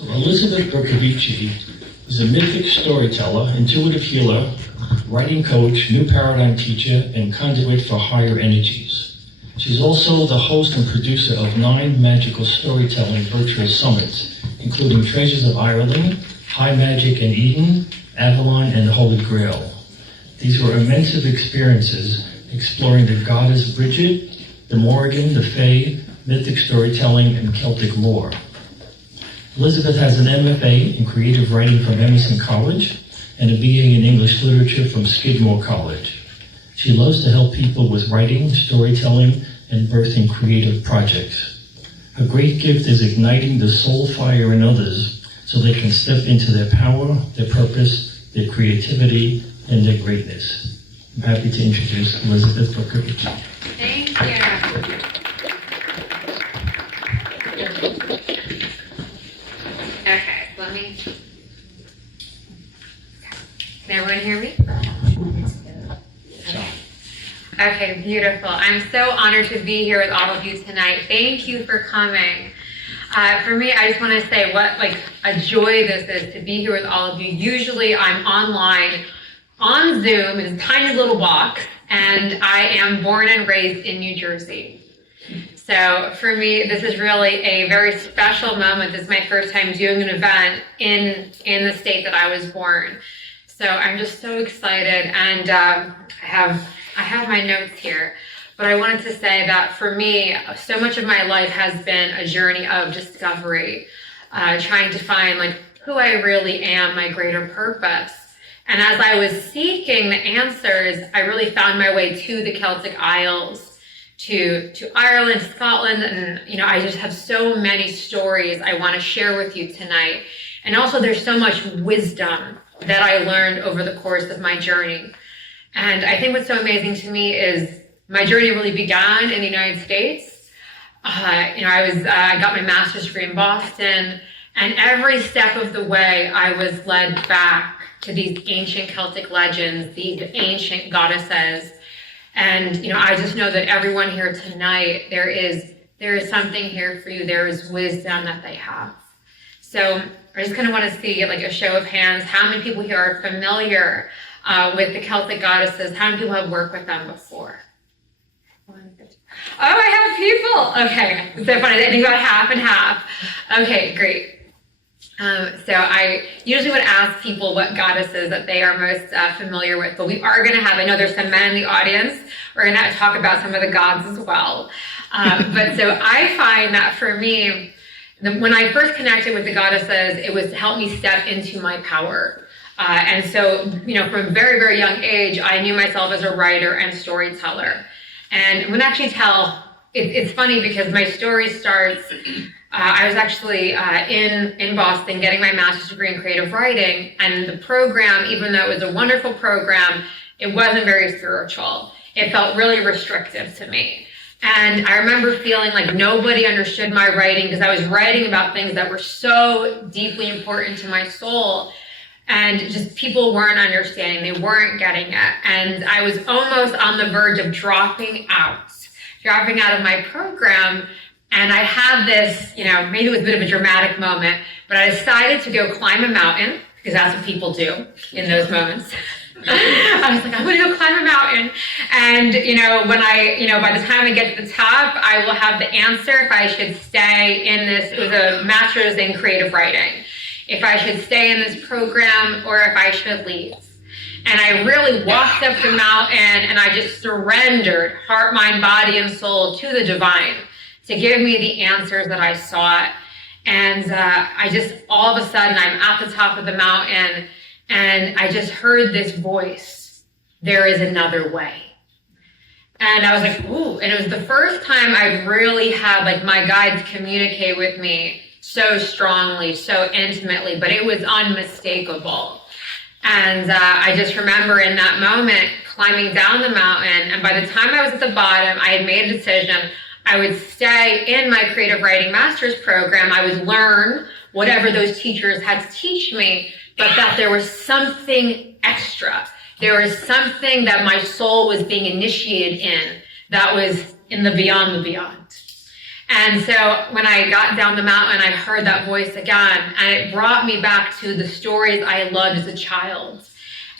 So Elizabeth Bercovici is a mythic storyteller, intuitive healer, writing coach, new paradigm teacher, and conduit for higher energies. She's also the host and producer of 9 magical storytelling virtual summits, including Treasures of Ireland, High Magic in Eden, Avalon, and the Holy Grail. These were immersive experiences exploring the Goddess Brigid, the Morrigan, the Fae, Mythic storytelling, and Celtic lore. Elizabeth has an MFA in creative writing from Emerson College and a BA in English literature from Skidmore College. She loves to help people with writing, storytelling, and birthing creative projects. Her great gift is igniting the soul fire in others so they can step into their power, their purpose, their creativity, and their greatness. I'm happy to introduce Elizabeth Bercovici. Thank you. Okay, let me. Can everyone hear me? Okay, beautiful. I'm so honored to be here with all of you tonight. Thank you for coming. For me, I just want to say what a joy this is to be here with all of you. Usually I'm online on Zoom in a tiny little box, and I am born and raised in New Jersey. So for me, this is really a very special moment. This is my first time doing an event in the state that I was born. So I'm just so excited, and I have my notes here. But I wanted to say that for me, so much of my life has been a journey of discovery, trying to find who I really am, my greater purpose. And as I was seeking the answers, I really found my way to the Celtic Isles, to Ireland, Scotland, and I just have so many stories I want to share with you tonight. And also there's so much wisdom that I learned over the course of my journey. And I think what's so amazing to me is my journey really began in the United States. I got my master's degree in Boston, and every step of the way I was led back to these ancient Celtic legends, these ancient goddesses. And I just know that everyone here tonight, there is something here for you. There is wisdom that they have. So I just kind of want to see a show of hands. How many people here are familiar with the Celtic goddesses? How many people have worked with them before? Oh, I have people. Okay, so funny. I think about half and half. Okay, great. So I usually would ask people what goddesses that they are most familiar with, but we are going to have, I know there's some men in the audience, we're going to talk about some of the gods as well. But so I find that for me, when I first connected with the goddesses, it was to help me step into my power. And so, from a very, very young age, I knew myself as a writer and storyteller. And when I actually tell, it's funny because my story starts, I was actually in Boston getting my master's degree in creative writing, and the program, even though it was a wonderful program, it wasn't very spiritual. It felt really restrictive to me. And I remember feeling like nobody understood my writing because I was writing about things that were so deeply important to my soul, and just people weren't understanding, they weren't getting it. And I was almost on the verge of dropping out of my program. And I had this, maybe it was a bit of a dramatic moment, but I decided to go climb a mountain, because that's what people do in those moments. I was like, I'm going to go climb a mountain. And, by the time I get to the top, I will have the answer if I should stay in this. It was a master's in creative writing. If I should stay in this program or if I should leave. And I really walked up the mountain and I just surrendered heart, mind, body, and soul to the divine to give me the answers that I sought. And all of a sudden, I'm at the top of the mountain, and I just heard this voice, there is another way. And I was like, ooh, and it was the first time I really had my guides communicate with me so strongly, so intimately, but it was unmistakable. And I just remember in that moment climbing down the mountain, and by the time I was at the bottom, I had made a decision. I would stay in my creative writing master's program. I would learn whatever those teachers had to teach me, but that there was something extra. There was something that my soul was being initiated in that was in the beyond the beyond. And so when I got down the mountain, I heard that voice again, and it brought me back to the stories I loved as a child.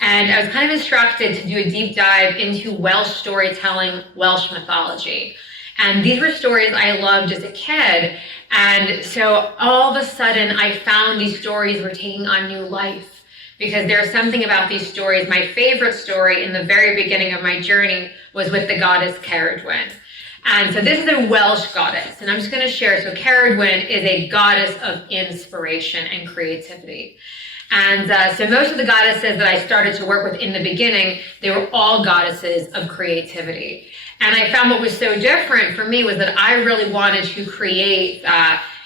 And I was kind of instructed to do a deep dive into Welsh storytelling, Welsh mythology. And these were stories I loved as a kid. And so all of a sudden, I found these stories were taking on new life, because there's something about these stories. My favorite story in the very beginning of my journey was with the goddess Cailleach. And so this is a Welsh goddess, and I'm just going to share. So Cailleach is a goddess of inspiration and creativity. And so most of the goddesses that I started to work with in the beginning, they were all goddesses of creativity. And I found what was so different for me was that I really wanted to create,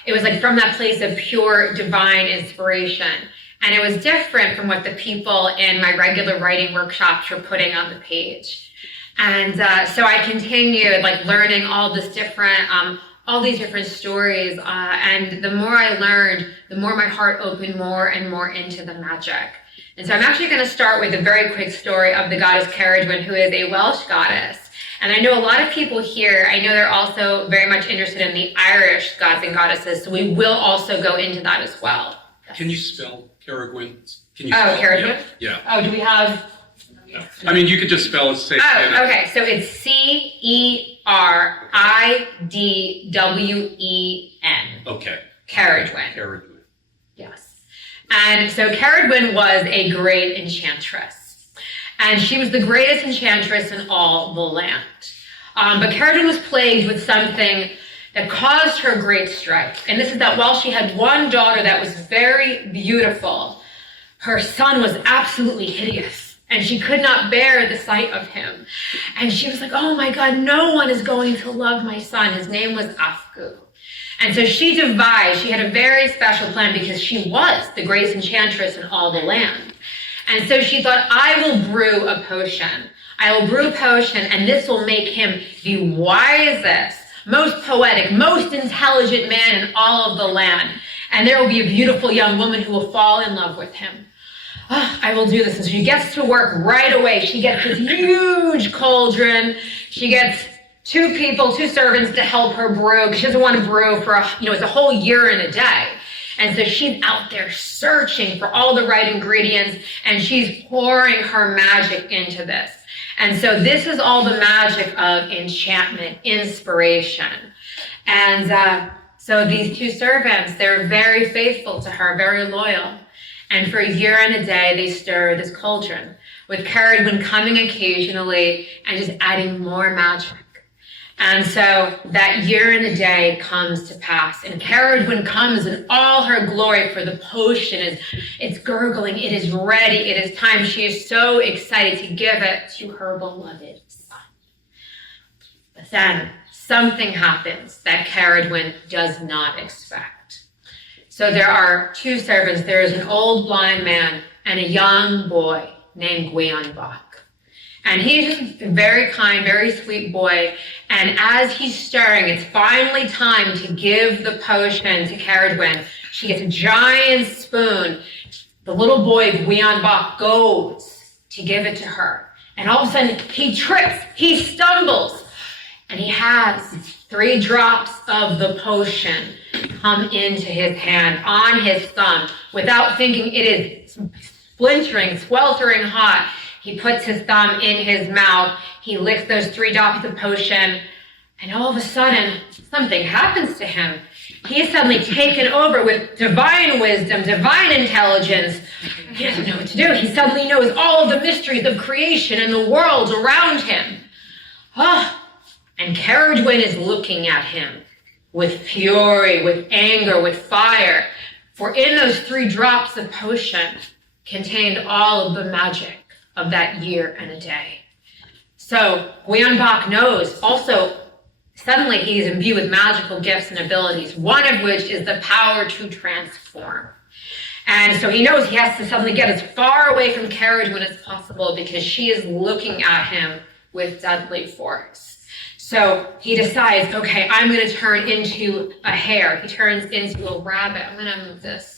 it was like from that place of pure divine inspiration. And it was different from what the people in my regular writing workshops were putting on the page. And so I continued like learning all these different stories. And the more I learned, the more my heart opened more and more into the magic. And so I'm actually going to start with a very quick story of the goddess Cailleach, who is a Welsh goddess. And I know a lot of people here, I know they're also very much interested in the Irish gods and goddesses, so we will also go into that as well. Can you spell Cailleach? Cailleach? Yeah. Oh, do we have? I mean, you could just spell it. Okay. So it's Ceridwen. Okay. Cailleach. Yes. And so Cailleach was a great enchantress. And she was the greatest enchantress in all the land. But Cailleach was plagued with something that caused her great strife. And this is that while she had one daughter that was very beautiful, her son was absolutely hideous. And she could not bear the sight of him. And she was like, oh my God, no one is going to love my son. His name was Afgu. And so she had a very special plan, because she was the greatest enchantress in all the land. And so she thought, I will brew a potion. And this will make him the wisest, most poetic, most intelligent man in all of the land. And there will be a beautiful young woman who will fall in love with him. Oh, I will do this. And she gets to work right away. She gets this huge cauldron. She gets two servants to help her brew, because she doesn't want to brew for it's a whole year and a day. And so she's out there searching for all the right ingredients, and she's pouring her magic into this. And so this is all the magic of enchantment, inspiration. And so these two servants, they're very faithful to her, very loyal. And for a year and a day, they stir this cauldron, with Cailleach coming occasionally and just adding more magic. And so that year and a day comes to pass, and Cailleach comes in all her glory, for the potion it's gurgling, it is ready, it is time. She is so excited to give it to her beloved son. But then something happens that Cailleach does not expect. So there are two servants. There is an old blind man and a young boy named Gwion. And he's just a very kind, very sweet boy. And as he's stirring, it's finally time to give the potion to Cailleach. She gets a giant spoon. The little boy, Gwion, goes to give it to her. And all of a sudden, he trips, he stumbles, and he has 3 drops of the potion come into his hand on his thumb. Without thinking, it is splintering, sweltering hot. He puts his thumb in his mouth, he licks those 3 drops of potion, and all of a sudden, something happens to him. He is suddenly taken over with divine wisdom, divine intelligence. He doesn't know what to do. He suddenly knows all of the mysteries of creation and the world around him. And Cailleach is looking at him with fury, with anger, with fire. For in those 3 drops of potion contained all of the magic of that year and a day. So Gwion knows also, suddenly he is imbued with magical gifts and abilities, one of which is the power to transform. And so he knows he has to suddenly get as far away from Cailleach as possible, because she is looking at him with deadly force. So he decides, okay, I'm going to turn into a hare. He turns into a rabbit. I'm going to move this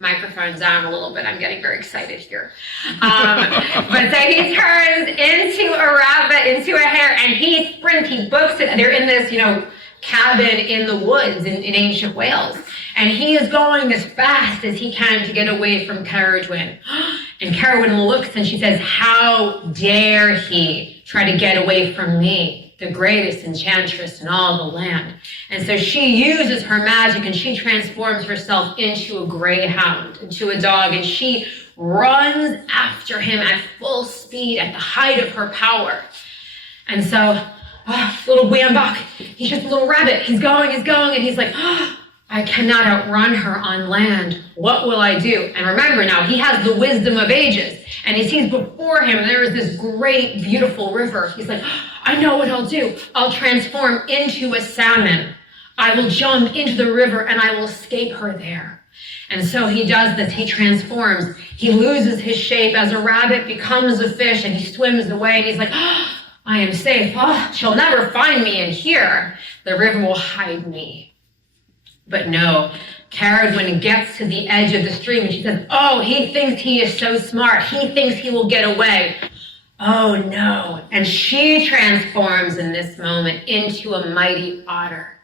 microphone down a little bit. I'm getting very excited here. But so he turns into a rabbit, into a hare, and he sprints, he books it. They're in this, cabin in the woods in ancient Wales. And he is going as fast as he can to get away from Caradwyn. And Caradwyn looks and she says, how dare he try to get away from me, the greatest enchantress in all the land. And so she uses her magic and she transforms herself into a greyhound, into a dog, and she runs after him at full speed at the height of her power. And so little Gwiambach, he's just a little rabbit. He's going, and he's like, I cannot outrun her on land. What will I do? And remember now, he has the wisdom of ages, and he sees before him there is this great, beautiful river. He's like, I know what I'll do. I'll transform into a salmon. I will jump into the river, and I will escape her there. And so he does this. He transforms. He loses his shape as a rabbit, becomes a fish, and he swims away, and he's like, I am safe. She'll never find me in here. The river will hide me. But no, Caradwyn gets to the edge of the stream and she says, oh, he thinks he is so smart. He thinks he will get away. Oh no. And she transforms in this moment into a mighty otter.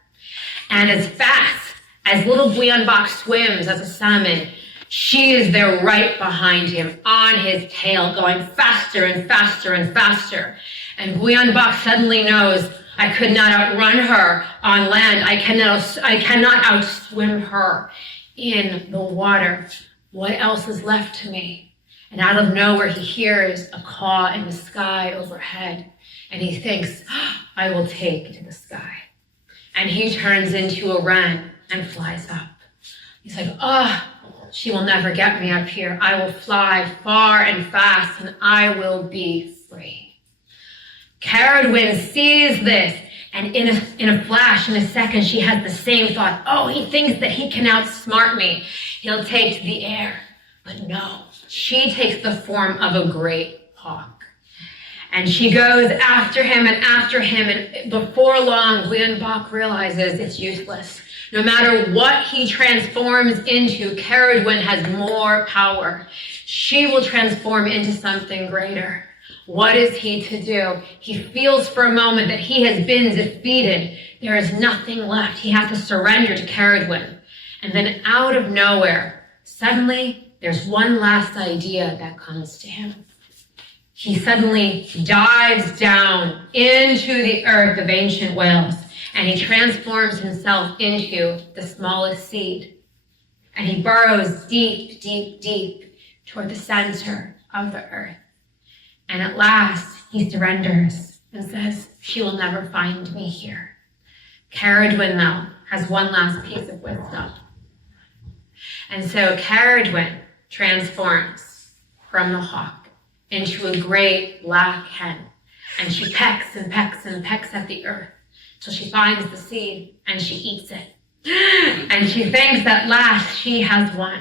And as fast as little Gwiambach swims as a salmon, she is there right behind him on his tail, going faster and faster and faster. And Gwiambach suddenly knows, I could not outrun her on land. I cannot outswim her in the water. What else is left to me? And out of nowhere, he hears a caw in the sky overhead. And he thinks, I will take to the sky. And he turns into a wren and flies up. He's like, she will never get me up here. I will fly far and fast, and I will be free. Caradwyn sees this, and in a flash, in a second, she has the same thought. Oh, he thinks that he can outsmart me. He'll take to the air. But no, she takes the form of a great hawk. And she goes after him, and before long, Gwiambach realizes it's useless. No matter what he transforms into, Caradwyn has more power. She will transform into something greater. What is he to do? He feels for a moment that he has been defeated. There is nothing left. He has to surrender to Caradwyn. And then out of nowhere, suddenly there's one last idea that comes to him. He suddenly dives down into the earth of ancient Wales, and he transforms himself into the smallest seed. And he burrows deep, deep, deep toward the center of the earth. And at last, he surrenders and says, she will never find me here. Caradwyn, though, has one last piece of wisdom. And so Caradwyn transforms from the hawk into a great black hen. And she pecks and pecks and pecks at the earth till she finds the seed and she eats it. And she thinks at last she has won.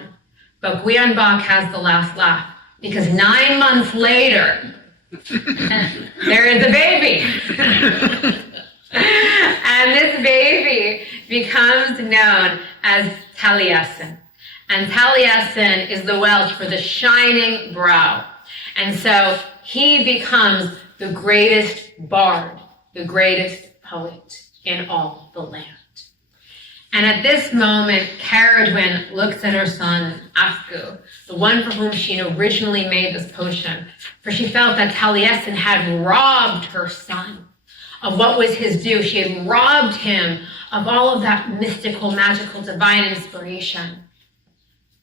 But Gwiambach has the last laugh, because 9 months later, there is a baby. And this baby becomes known as Taliesin. And Taliesin is the Welsh for the shining brow. And so he becomes the greatest bard, the greatest poet in all the land. And at this moment, Caradwyn looks at her son, Afgu, the one for whom she originally made this potion, for she felt that Taliesin had robbed her son of what was his due. She had robbed him of all of that mystical, magical, divine inspiration.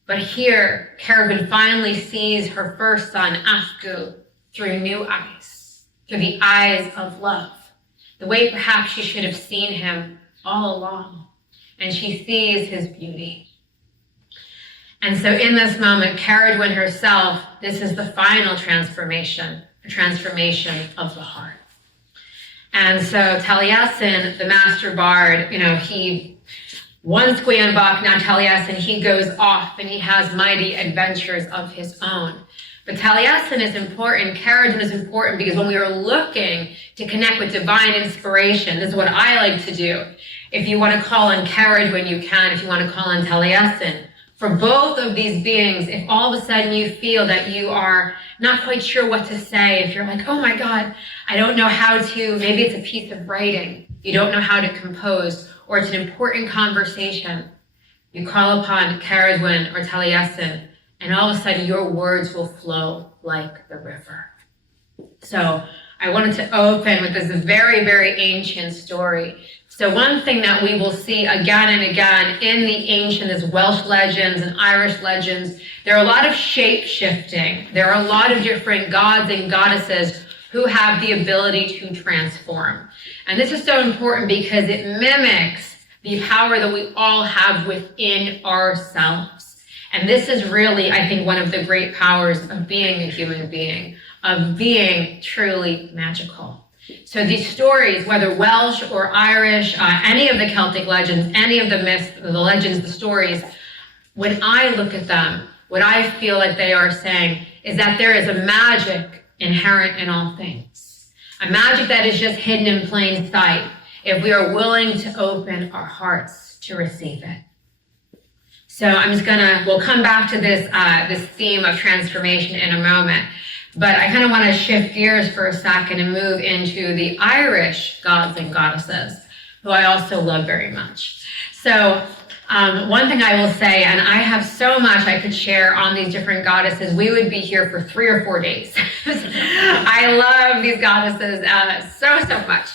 But here, Caradwyn finally sees her first son, Afgu, through new eyes, through the eyes of love, the way perhaps she should have seen him all along. And she sees his beauty. And so in this moment, Caradwyn herself, this is the final transformation, a transformation of the heart. And so Taliesin, the master bard, he once Gwiambach, now Taliesin, he goes off and he has mighty adventures of his own. But Taliesin is important, Caradwyn is important, because when we are looking to connect with divine inspiration, this is what I like to do. If you want to call on Caradwyn, you can. If you want to call on Taliesin. For both of these beings, if all of a sudden you feel that you are not quite sure what to say, if you're like, oh my God, I don't know how to, maybe it's a piece of writing, you don't know how to compose, or it's an important conversation, you call upon Cailleach or Cailleach, and all of a sudden your words will flow like the river. So I wanted to open with this very, very ancient story. So one thing that we will see again and again in the ancient is Welsh legends and Irish legends, there are a lot of shape-shifting. There are a lot of different gods and goddesses who have the ability to transform. And this is so important because it mimics the power that we all have within ourselves. And this is really, I think, one of the great powers of being a human being, of being truly magical. So these stories, whether Welsh or Irish, any of the Celtic legends, any of the myths, the legends, the stories, when I look at them, what I feel like they are saying is that there is a magic inherent in all things. A magic that is just hidden in plain sight if we are willing to open our hearts to receive it. So we'll come back to this theme of transformation in a moment. But I kind of want to shift gears for a second and move into the Irish gods and goddesses, who I also love very much. So one thing I will say, and I have so much I could share on these different goddesses, we would be here for 3 or 4 days. I love these goddesses so much.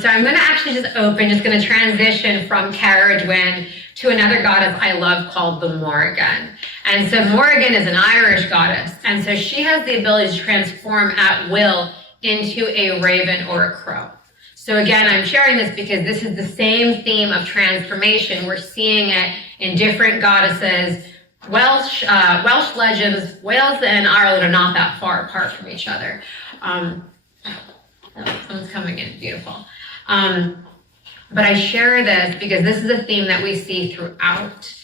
So I'm going to actually just going to transition from Cailleach to another goddess I love called the Morrigan. And so Morrigan is an Irish goddess, and so she has the ability to transform at will into a raven or a crow. So again, I'm sharing this because this is the same theme of transformation. We're seeing it in different goddesses. Welsh legends, Wales and Ireland are not that far apart from each other. Someone's coming in, beautiful. But I share this because this is a theme that we see throughout.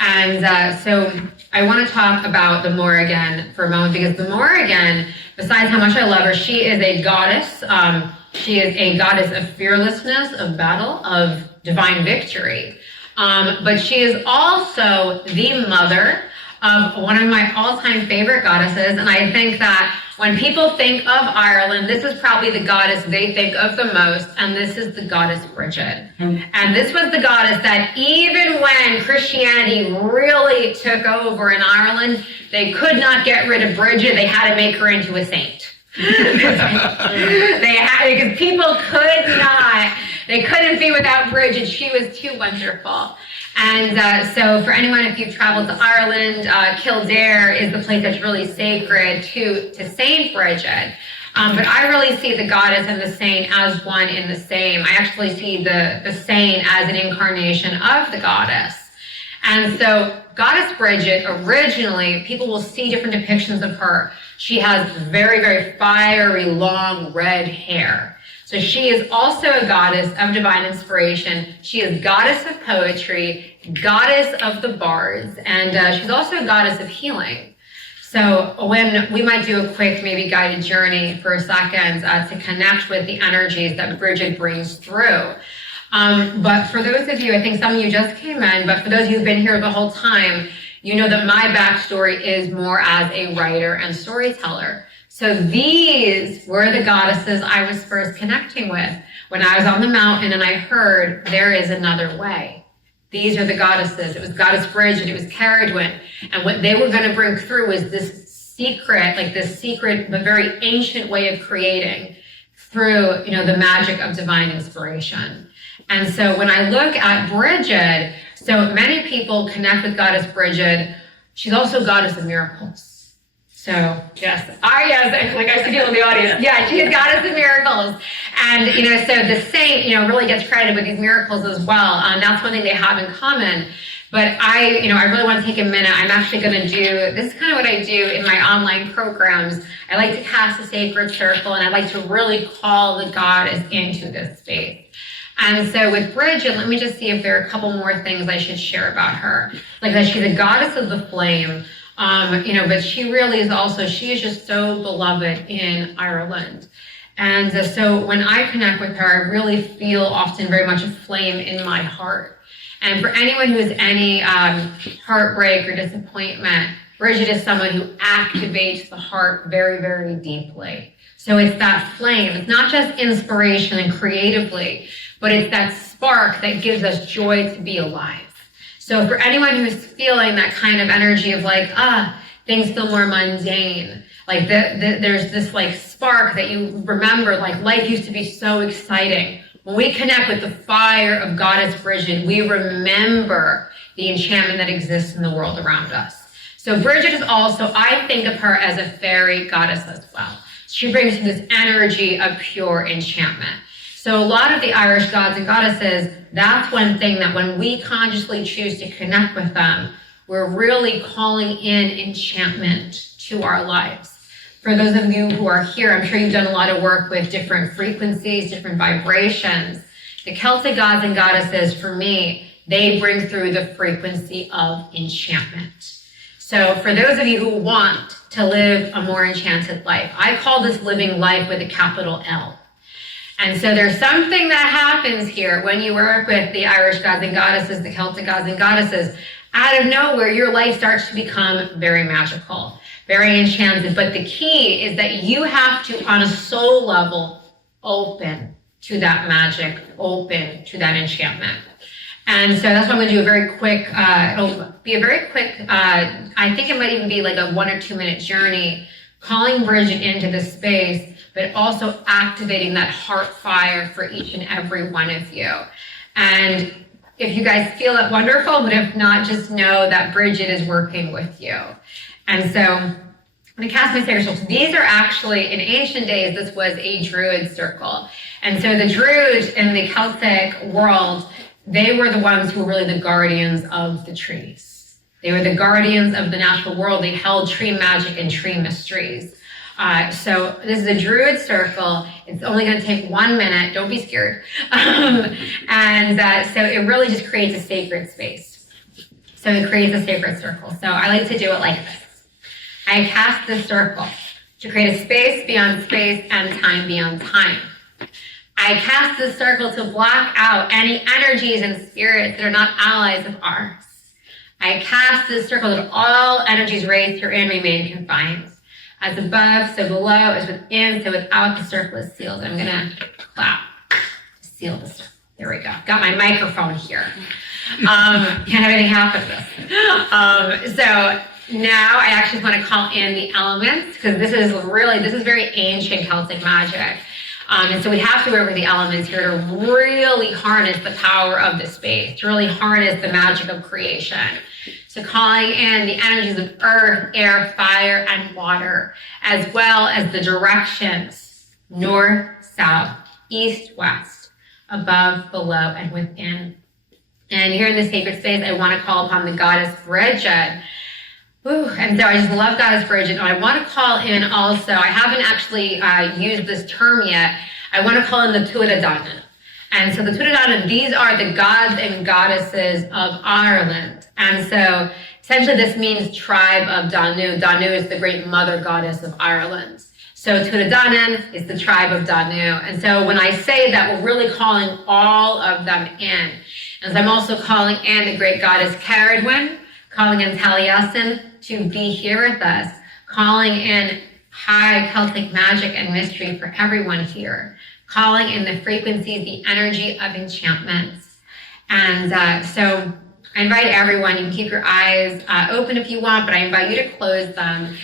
And so I want to talk about the Morrigan for a moment, because the Morrigan, besides how much I love her, she is a goddess. She is a goddess of fearlessness, of battle, of divine victory. But she is also the mother of one of my all-time favorite goddesses. And I think that when people think of Ireland, this is probably the goddess they think of the most, and this is the Goddess Brigid. And this was the goddess that even when Christianity really took over in Ireland, they could not get rid of Brigid. They had to make her into a saint. Because people they couldn't be without Brigid. She was too wonderful. And so for anyone, if you've traveled to Ireland, Kildare is the place that's really sacred to Saint Brigid. But I really see the goddess and the saint as one in the same. I actually see the saint as an incarnation of the goddess. And so Goddess Brigid, originally, people will see different depictions of her. She has very, very fiery, long red hair. So she is also a goddess of divine inspiration. She is goddess of poetry, goddess of the bards, and she's also a goddess of healing. So when we might do a quick, maybe guided journey for a second to connect with the energies that Brigid brings through. But for those of you, I think some of you just came in, but for those of you who've been here the whole time, you know that my backstory is more as a writer and storyteller. So these were the goddesses I was first connecting with when I was on the mountain and I heard there is another way. These are the goddesses. It was Goddess Brigid, it was Cailleach, and what they were going to bring through was this secret but very ancient way of creating through, the magic of divine inspiration. And so when I look at Brigid, so many people connect with Goddess Brigid. She's also Goddess of Miracles. So, yes, like I see people in the audience. Yeah, she is Goddess of Miracles. And, so the saint, really gets credited with these miracles as well. That's one thing they have in common. But I really want to take a minute. I'm actually going to this is kind of what I do in my online programs. I like to cast a sacred circle, and I like to really call the goddess into this space. And so with Brigid, let me just see if there are a couple more things I should share about her. Like that she's a goddess of the flame. But she really is she is just so beloved in Ireland. And so when I connect with her, I really feel often very much a flame in my heart. And for anyone who has any heartbreak or disappointment, Brigid is someone who activates the heart very, very deeply. So it's that flame. It's not just inspiration and creatively, but it's that spark that gives us joy to be alive. So for anyone who's feeling that kind of energy of like, things feel more mundane, like there's this like spark that you remember, like life used to be so exciting. When we connect with the fire of Goddess Brigid, we remember the enchantment that exists in the world around us. So Brigid is also, I think of her as a fairy goddess as well. She brings this energy of pure enchantment. So a lot of the Irish gods and goddesses, that's one thing that when we consciously choose to connect with them, we're really calling in enchantment to our lives. For those of you who are here, I'm sure you've done a lot of work with different frequencies, different vibrations. The Celtic gods and goddesses, for me, they bring through the frequency of enchantment. So for those of you who want to live a more enchanted life, I call this living life with a capital L. And so there's something that happens here when you work with the Irish gods and goddesses, the Celtic gods and goddesses. Out of nowhere, your life starts to become very magical, very enchanted. But the key is that you have to, on a soul level, open to that magic, open to that enchantment. And so that's why I'm going to do a very quick, it'll be a very quick, I think it might even be like a 1 or 2 minute journey, calling Brigid into the space, but also activating that heart fire for each and every one of you. And if you guys feel it, wonderful, but if not, just know that Brigid is working with you. And so I'm going to cast my sacred circles. These are actually, in ancient days, this was a druid circle. And so the druids in the Celtic world, they were the ones who were really the guardians of the trees. They were the guardians of the natural world. They held tree magic and tree mysteries. So this is a druid circle. It's only going to take 1 minute. Don't be scared. So it really just creates a sacred space. So it creates a sacred circle. So I like to do it like this. I cast this circle to create a space beyond space and time beyond time. I cast this circle to block out any energies and spirits that are not allies of ours. I cast this circle that all energies raised herein remain confined. As above, so below, as within, so without, the circle is sealed. I'm gonna clap to seal the circle. There we go. Got my microphone here. Can't have anything happen to this. So now I actually want to call in the elements, because this is very ancient Celtic magic. And so we have to work with the elements here to really harness the power of the space, to really harness the magic of creation. So calling in the energies of earth, air, fire, and water, as well as the directions, north, south, east, west, above, below, and within. And here in the sacred space, I want to call upon the Goddess Brigid. And so I just love Goddess Brigid. And I want to call in also, I haven't actually used this term yet, I want to call in the Tuatha Dé Danann. And so the Tuatha Dé Danann, these are the gods and goddesses of Ireland. And so essentially this means tribe of Danu. Danu is the great mother goddess of Ireland. So Tuatha Dé Danann is the tribe of Danu. And so when I say that, we're really calling all of them in. And so I'm also calling in the great goddess Cailleach, calling in Cailleach to be here with us, calling in high Celtic magic and mystery for everyone here, calling in the frequencies, the energy of enchantments. And so I invite everyone, you can keep your eyes open if you want, but I invite you to close them.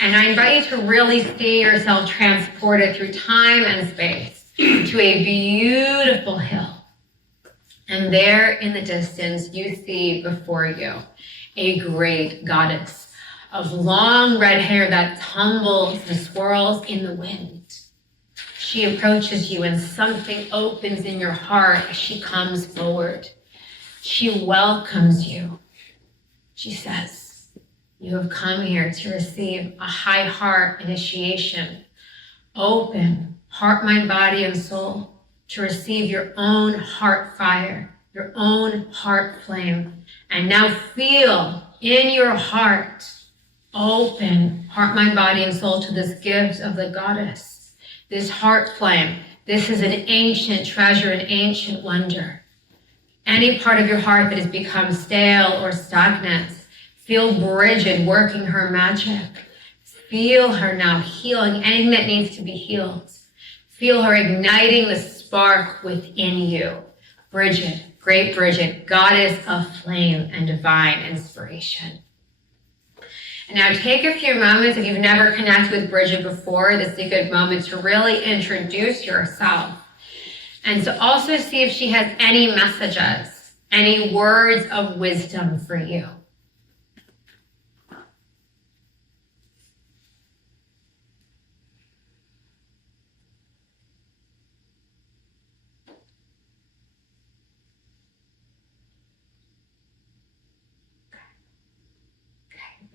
And I invite you to really see yourself transported through time and space to a beautiful hill. And there in the distance, you see before you a great goddess of long red hair that tumbles and swirls in the wind. She approaches you and something opens in your heart as she comes forward. She welcomes you. She says, you have come here to receive a high heart initiation. Open heart, mind, body, and soul to receive your own heart fire, your own heart flame. And now feel in your heart, open heart, mind, body, and soul to this gift of the goddess, this heart flame. This is an ancient treasure, an ancient wonder. Any part of your heart that has become stale or stagnant, Feel Brigid working her magic. Feel her now healing anything that needs to be healed. Feel her igniting the spark within you. Brigid, great Brigid, goddess of flame and divine inspiration. And now take a few moments, if you've never connected with Brigid before, this is a good moment to really introduce yourself. And to also see if she has any messages, any words of wisdom for you.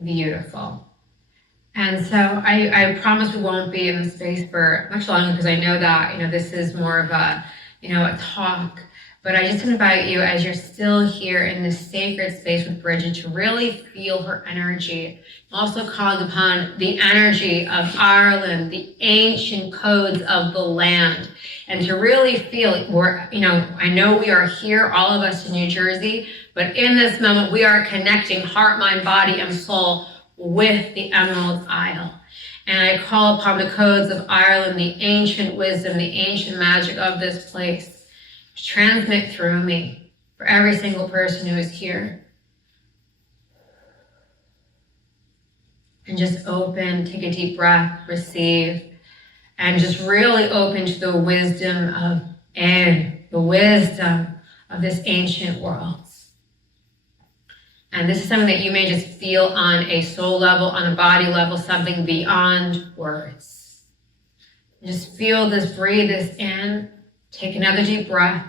Beautiful. And so I promise we won't be in the space for much longer because I know that, this is more of a, a talk. But I just invite you, as you're still here in this sacred space with Brigid, to really feel her energy. Also calling upon the energy of Ireland, the ancient codes of the land, and to really feel, I know we are here, all of us in New Jersey, but in this moment, we are connecting heart, mind, body, and soul with the Emerald Isle. And I call upon the codes of Ireland, the ancient wisdom, the ancient magic of this place to transmit through me for every single person who is here. And just open, take a deep breath, receive, and just really open to the wisdom of the wisdom of this ancient world. And this is something that you may just feel on a soul level, on a body level, something beyond words. Just feel this, breathe this in, take another deep breath.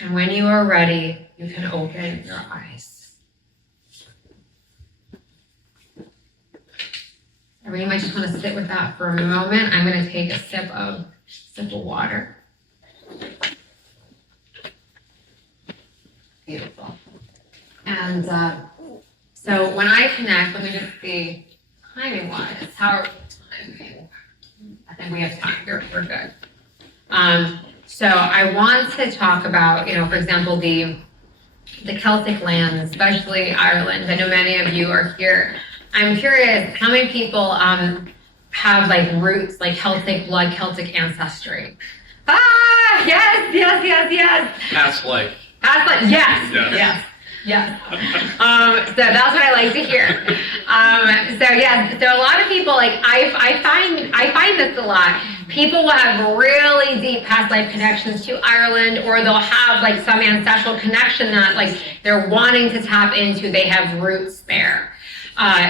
And when you are ready, you can open your eyes. You might just want to sit with that for a moment. I'm going to take a sip of water. Beautiful. And so when I connect, let me just see, timing-wise, how are we timing? I think we have time here. We're good. So I want to talk about, for example, the Celtic lands, especially Ireland. I know many of you are here. I'm curious, how many people have like roots, like Celtic blood, Celtic ancestry? Ah, yes. Past life. Past life, yes. So that's what I like to hear. So a lot of people, like I find this a lot. People will have really deep past life connections to Ireland, or they'll have like some ancestral connection that like they're wanting to tap into. They have roots there.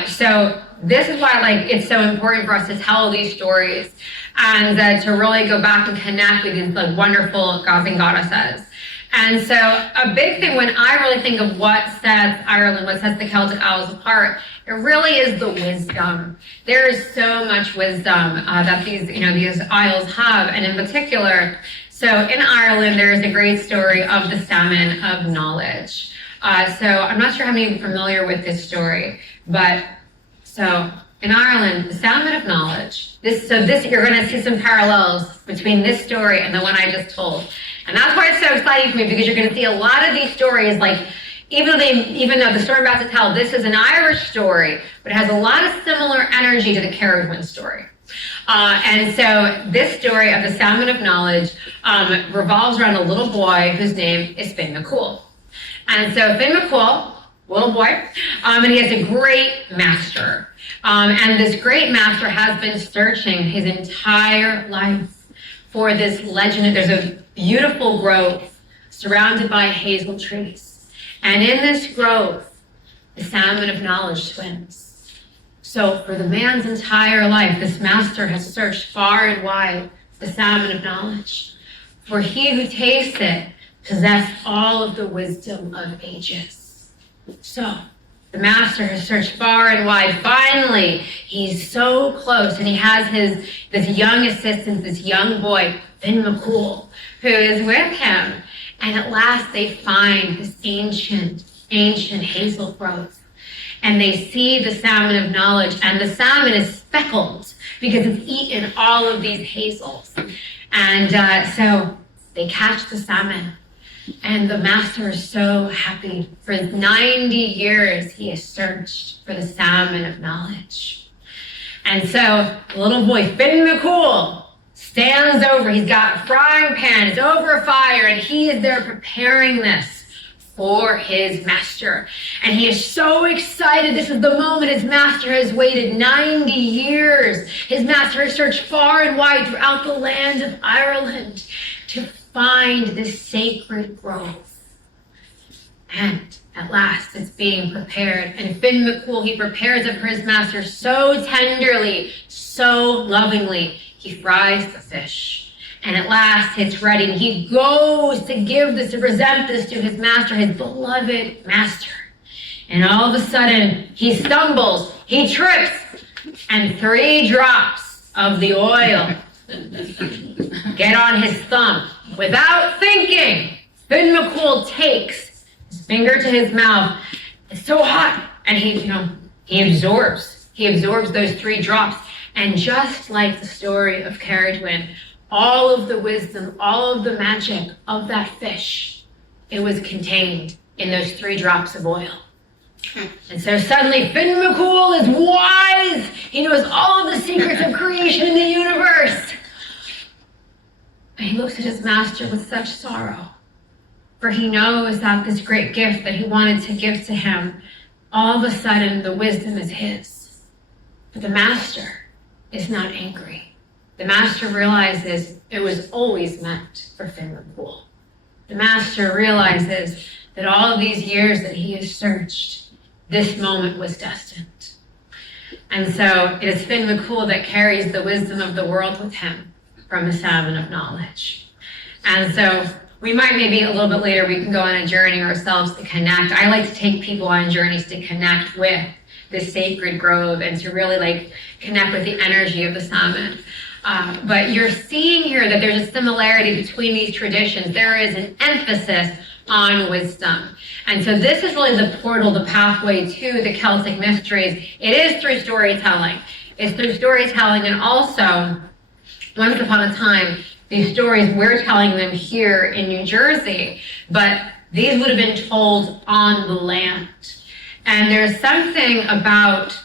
So this is why like it's so important for us to tell these stories and to really go back and connect with these like wonderful gods and goddesses. And so a big thing when I really think of what sets Ireland, what sets the Celtic Isles apart, it really is the wisdom. There is so much wisdom that these isles have, and in particular, so in Ireland there is a great story of the salmon of knowledge. So I'm not sure how many are familiar with this story, but so in Ireland, the salmon of knowledge. This you're going to see some parallels between this story and the one I just told. And that's why it's so exciting for me, because you're going to see a lot of these stories, like even though the story I'm about to tell, this is an Irish story, but it has a lot of similar energy to the Cailleach story. And so this story of the salmon of knowledge revolves around a little boy whose name is Finn McCool. And so Finn McCool, little boy, and he has a great master. And this great master has been searching his entire life for this legend. There's a beautiful grove surrounded by hazel trees. And in this grove, the salmon of knowledge swims. So for the man's entire life, this master has searched far and wide the salmon of knowledge. For he who tastes it possessed all of the wisdom of ages. So the master has searched far and wide. Finally, he's so close, and he has this young assistant, this young boy, Finn McCool, who is with him. And at last they find this ancient hazel grove. And they see the salmon of knowledge, and the salmon is speckled because it's eaten all of these hazels. And so they catch the salmon. And the master is so happy. For 90 years, he has searched for the salmon of knowledge. And so the little boy, Finn McCool, stands over. He's got a frying pan. It's over a fire, and he is there preparing this for his master. And he is so excited. This is the moment his master has waited 90 years. His master has searched far and wide throughout the land of Ireland to find this sacred grove. And at last it's being prepared. And Finn McCool, he prepares it for his master so tenderly, so lovingly. He fries the fish. And at last it's ready. And he goes to give this, to present this to his master, his beloved master. And all of a sudden he stumbles, he trips, and 3 drops of the oil get on his thumb. Without thinking, Finn McCool takes his finger to his mouth. It's so hot. And he absorbs those 3 drops. And just like the story of Cailleach, all of the wisdom, all of the magic of that fish, it was contained in those 3 drops of oil. And so suddenly Finn McCool is wise. He knows all of the secrets of creation in the universe. And he looks at his master with such sorrow, for he knows that this great gift that he wanted to give to him, all of a sudden the wisdom is his. But the master is not angry. The master realizes it was always meant for Finn McCool. The master realizes that all of these years that he has searched, this moment was destined. And so it is Finn McCool that carries the wisdom of the world with him from the salmon of knowledge. And so we might maybe a little bit later, we can go on a journey ourselves to connect. I like to take people on journeys to connect with this sacred grove and to really connect with the energy of the salmon. But you're seeing here that there's a similarity between these traditions. There is an emphasis on wisdom. And so this is really the portal, the pathway to the Celtic mysteries. It is through storytelling. It's through storytelling, and also, once upon a time, these stories, we're telling them here in New Jersey, but these would have been told on the land. And there's something about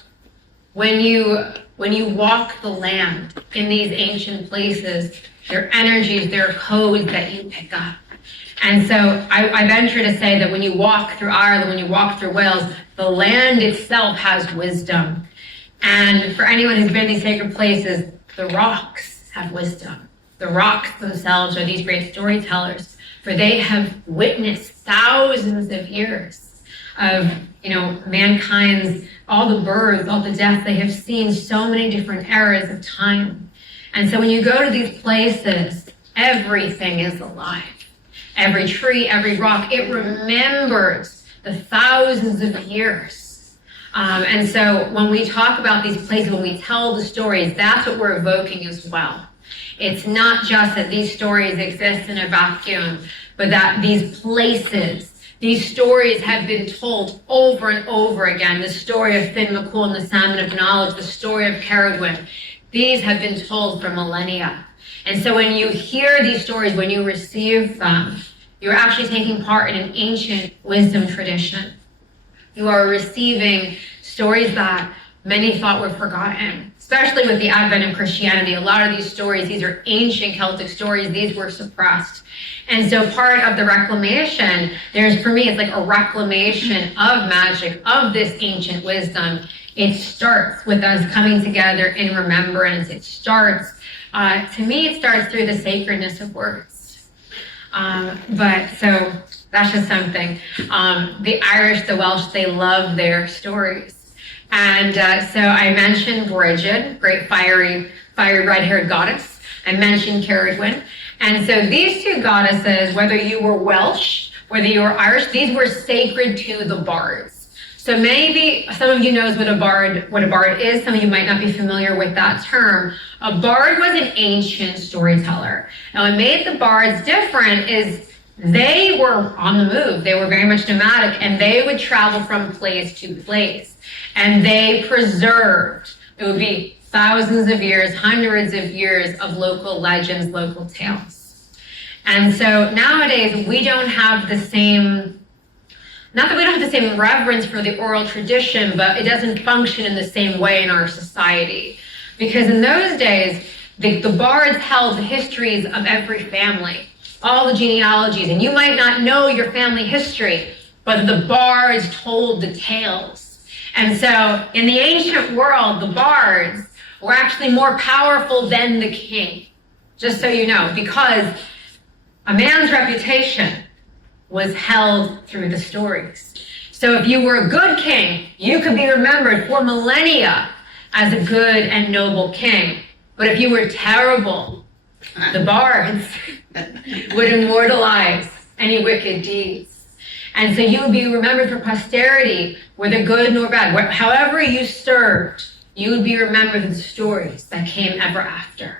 when you walk the land in these ancient places, there are energies, there are codes that you pick up. And so I venture to say that when you walk through Ireland, when you walk through Wales, the land itself has wisdom. And for anyone who's been in these sacred places, the rocks have wisdom. The rocks themselves are these great storytellers, for they have witnessed thousands of years of, mankind's, all the births, all the deaths. They have seen so many different eras of time. And so when you go to these places, everything is alive. Every tree, every rock, it remembers the thousands of years. And so when we talk about these places, when we tell the stories, that's what we're evoking as well. It's not just that these stories exist in a vacuum, but that these places, these stories have been told over and over again. The story of Finn McCool and the Salmon of Knowledge, the story of Cailleach, these have been told for millennia. And so when you hear these stories, when you receive them, you're actually taking part in an ancient wisdom tradition. You are receiving stories that many thought were forgotten, especially with the advent of Christianity. A lot of these stories, these are ancient Celtic stories, these were suppressed. And so part of the reclamation, for me, it's like a reclamation of magic, of this ancient wisdom. It starts with us coming together in remembrance. It starts, to me, it starts through the sacredness of words. But so that's just something. The Irish, the Welsh, they love their stories. And so I mentioned Brigid, great fiery red-haired goddess. I mentioned Cailleach. And so these 2 goddesses, whether you were Welsh, whether you were Irish, these were sacred to the bards. So maybe some of you knows what a bard is. Some of you might not be familiar with that term. A bard was an ancient storyteller. Now, what made the bards different is they were on the move. They were very much nomadic, and they would travel from place to place. And they preserved, it would be thousands of years, hundreds of years of local legends, local tales. And so nowadays we don't have the same, not that we don't have the same reverence for the oral tradition, but it doesn't function in the same way in our society. Because in those days, the bards held the histories of every family, all the genealogies, and you might not know your family history, but the bards told the tales. And so in the ancient world, the bards were actually more powerful than the king, just so you know, because a man's reputation was held through the stories. So if you were a good king, you could be remembered for millennia as a good and noble king. But if you were terrible, the bards would immortalize any wicked deeds. And so you would be remembered for posterity, whether good nor bad. However you served, you would be remembered for the stories that came ever after.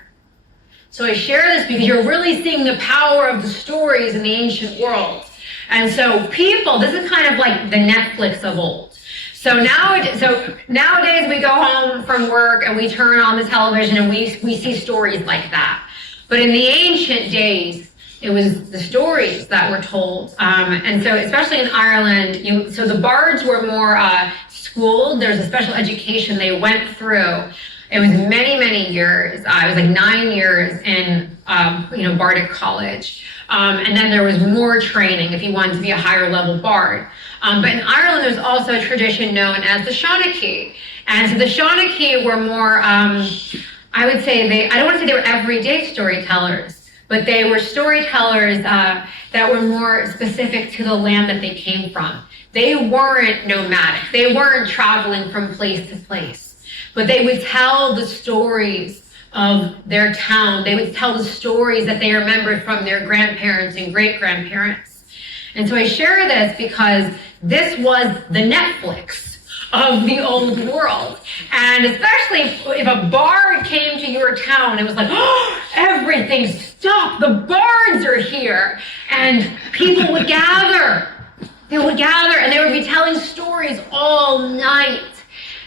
So I share this because you're really seeing the power of the stories in the ancient world. And so people, this is kind of like the Netflix of old. So nowadays we go home from work and we turn on the television and we see stories like that. But in the ancient days, it was the stories that were told. And so especially in Ireland, so the bards were more schooled. There's a special education they went through. It was many, many years. It was like 9 years in bardic college. And then there was more training if you wanted to be a higher level bard. But in Ireland, there's also a tradition known as the Shawnee. And so the Shawnee were more, I would say I don't want to say they were everyday storytellers, but they were storytellers that were more specific to the land that they came from. They weren't nomadic. They weren't traveling from place to place, but they would tell the stories of their town. They would tell the stories that they remembered from their grandparents and great-grandparents. And so I share this because this was the Netflix of the old world. And especially if a bard came to your town, it was like, oh, everything stopped. The bards are here. And people would gather. They would gather and they would be telling stories all night.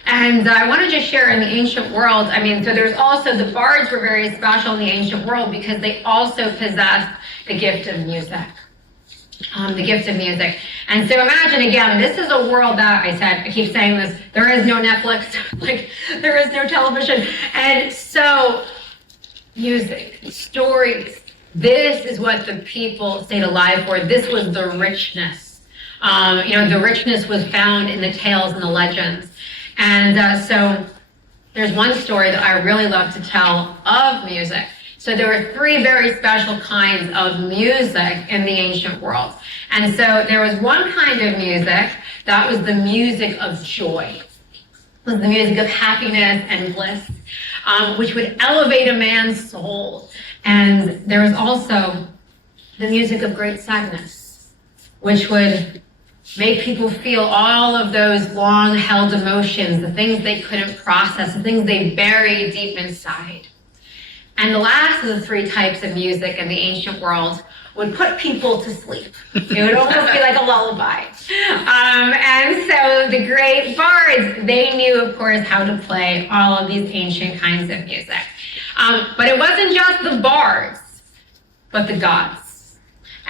And I want to just share in the ancient world, so there's also, the bards were very special in the ancient world because they also possessed the gift of music. The gift of music. And so imagine again, this is a world that I keep saying this, there is no Netflix, there is no television. And so music, stories, this is what the people stayed alive for. This was the richness. The richness was found in the tales and the legends. And so there's one story that I really love to tell of music. So there were 3 very special kinds of music in the ancient world. And so there was one kind of music that was the music of joy. It was the music of happiness and bliss, which would elevate a man's soul. And there was also the music of great sadness, which would make people feel all of those long-held emotions, the things they couldn't process, the things they buried deep inside. And the last of the 3 types of music in the ancient world would put people to sleep. It would almost be like a lullaby. And so the great bards, they knew, of course, how to play all of these ancient kinds of music. But it wasn't just the bards, but the gods.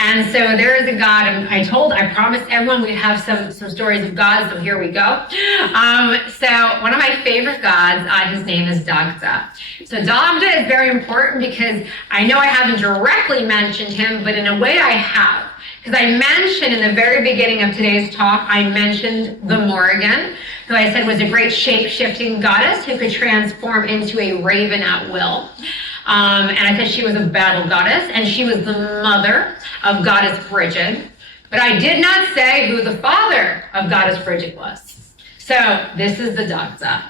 And so there is a god, and I promised everyone we'd have some stories of gods, so here we go. So one of my favorite gods, his name is Dagda. So Dagda is very important because I know I haven't directly mentioned him, but in a way I have. Because I mentioned in the very beginning of today's talk, I mentioned the Morrigan, who I said was a great shape-shifting goddess who could transform into a raven at will. And I said she was a battle goddess, and she was the mother of Goddess Brigid. But I did not say who the father of Goddess Brigid was. So this is the Dagda.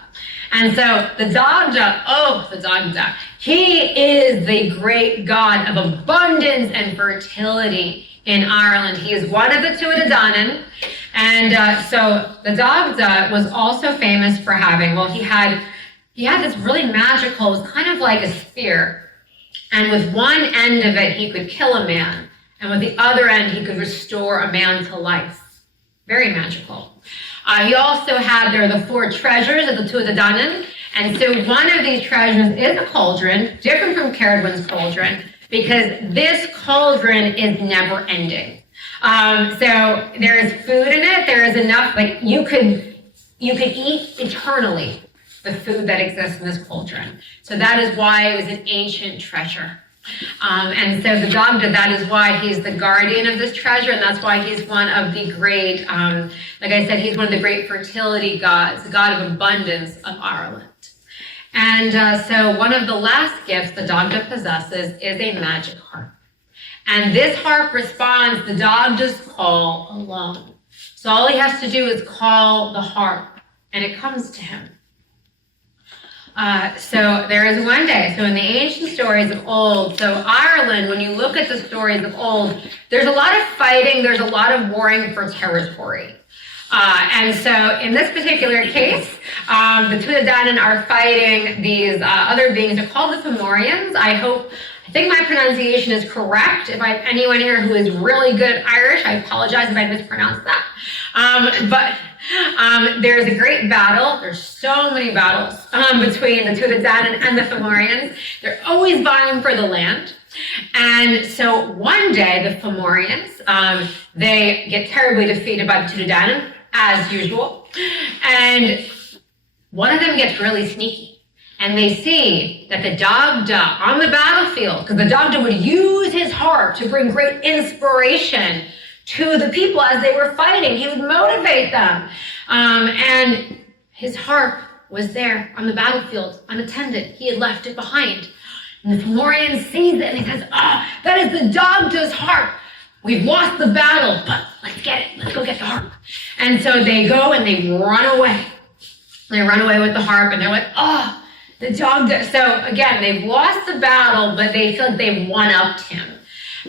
And so the Dagda, he is the great god of abundance and fertility in Ireland. He is one of the 2 of the Danann. And so the Dagda was also famous for having, he had this really magical, it was kind of like a spear. And with one end of it, he could kill a man. And with the other end, he could restore a man to life. Very magical. He also had, there are the 4 treasures of the 2 of the Danann. And so one of these treasures is a cauldron, different from Caradwin's cauldron. because this cauldron is never ending. So there is food in it. There is enough, like you could eat eternally the food that exists in this cauldron. So that is why it was an ancient treasure. And so the Dagda, that is why he's the guardian of this treasure, and that's why he's one of the great, like I said, he's one of the great fertility gods, the god of abundance of Ireland. And so one of the last gifts the Dagda possesses is a magic harp. And this harp responds the Dagda's call alone. So all he has to do is call the harp, and it comes to him. So there is one day, so in the ancient stories of old, so Ireland, when you look at the stories of old, there's a lot of fighting, there's a lot of warring for territory. And so in this particular case, the Tuatha Dé Danann are fighting these other beings. They're called the Fomorians. I think my pronunciation is correct. If I have anyone here who is really good at Irish, I apologize if I mispronounced that. But there's a great battle. There's so many battles between the Tuatha Dé Danann and the Fomorians. They're always vying for the land. And so one day, the Fomorians, they get terribly defeated by the Tuatha Dé Danann, as usual. And one of them gets really sneaky. And they see that the Dagda on the battlefield, because the Dagda would use his harp to bring great inspiration to the people as they were fighting. He would motivate them. And his harp was there on the battlefield, unattended. He had left it behind. And the Fomorian sees it and he says, that is the Dagda's harp. We've lost the battle, but let's get it. Let's go get the harp. And so they go and they run away. They run away with the harp and they're like, the Dagda. So again, they've lost the battle, but they feel like they've one-upped him.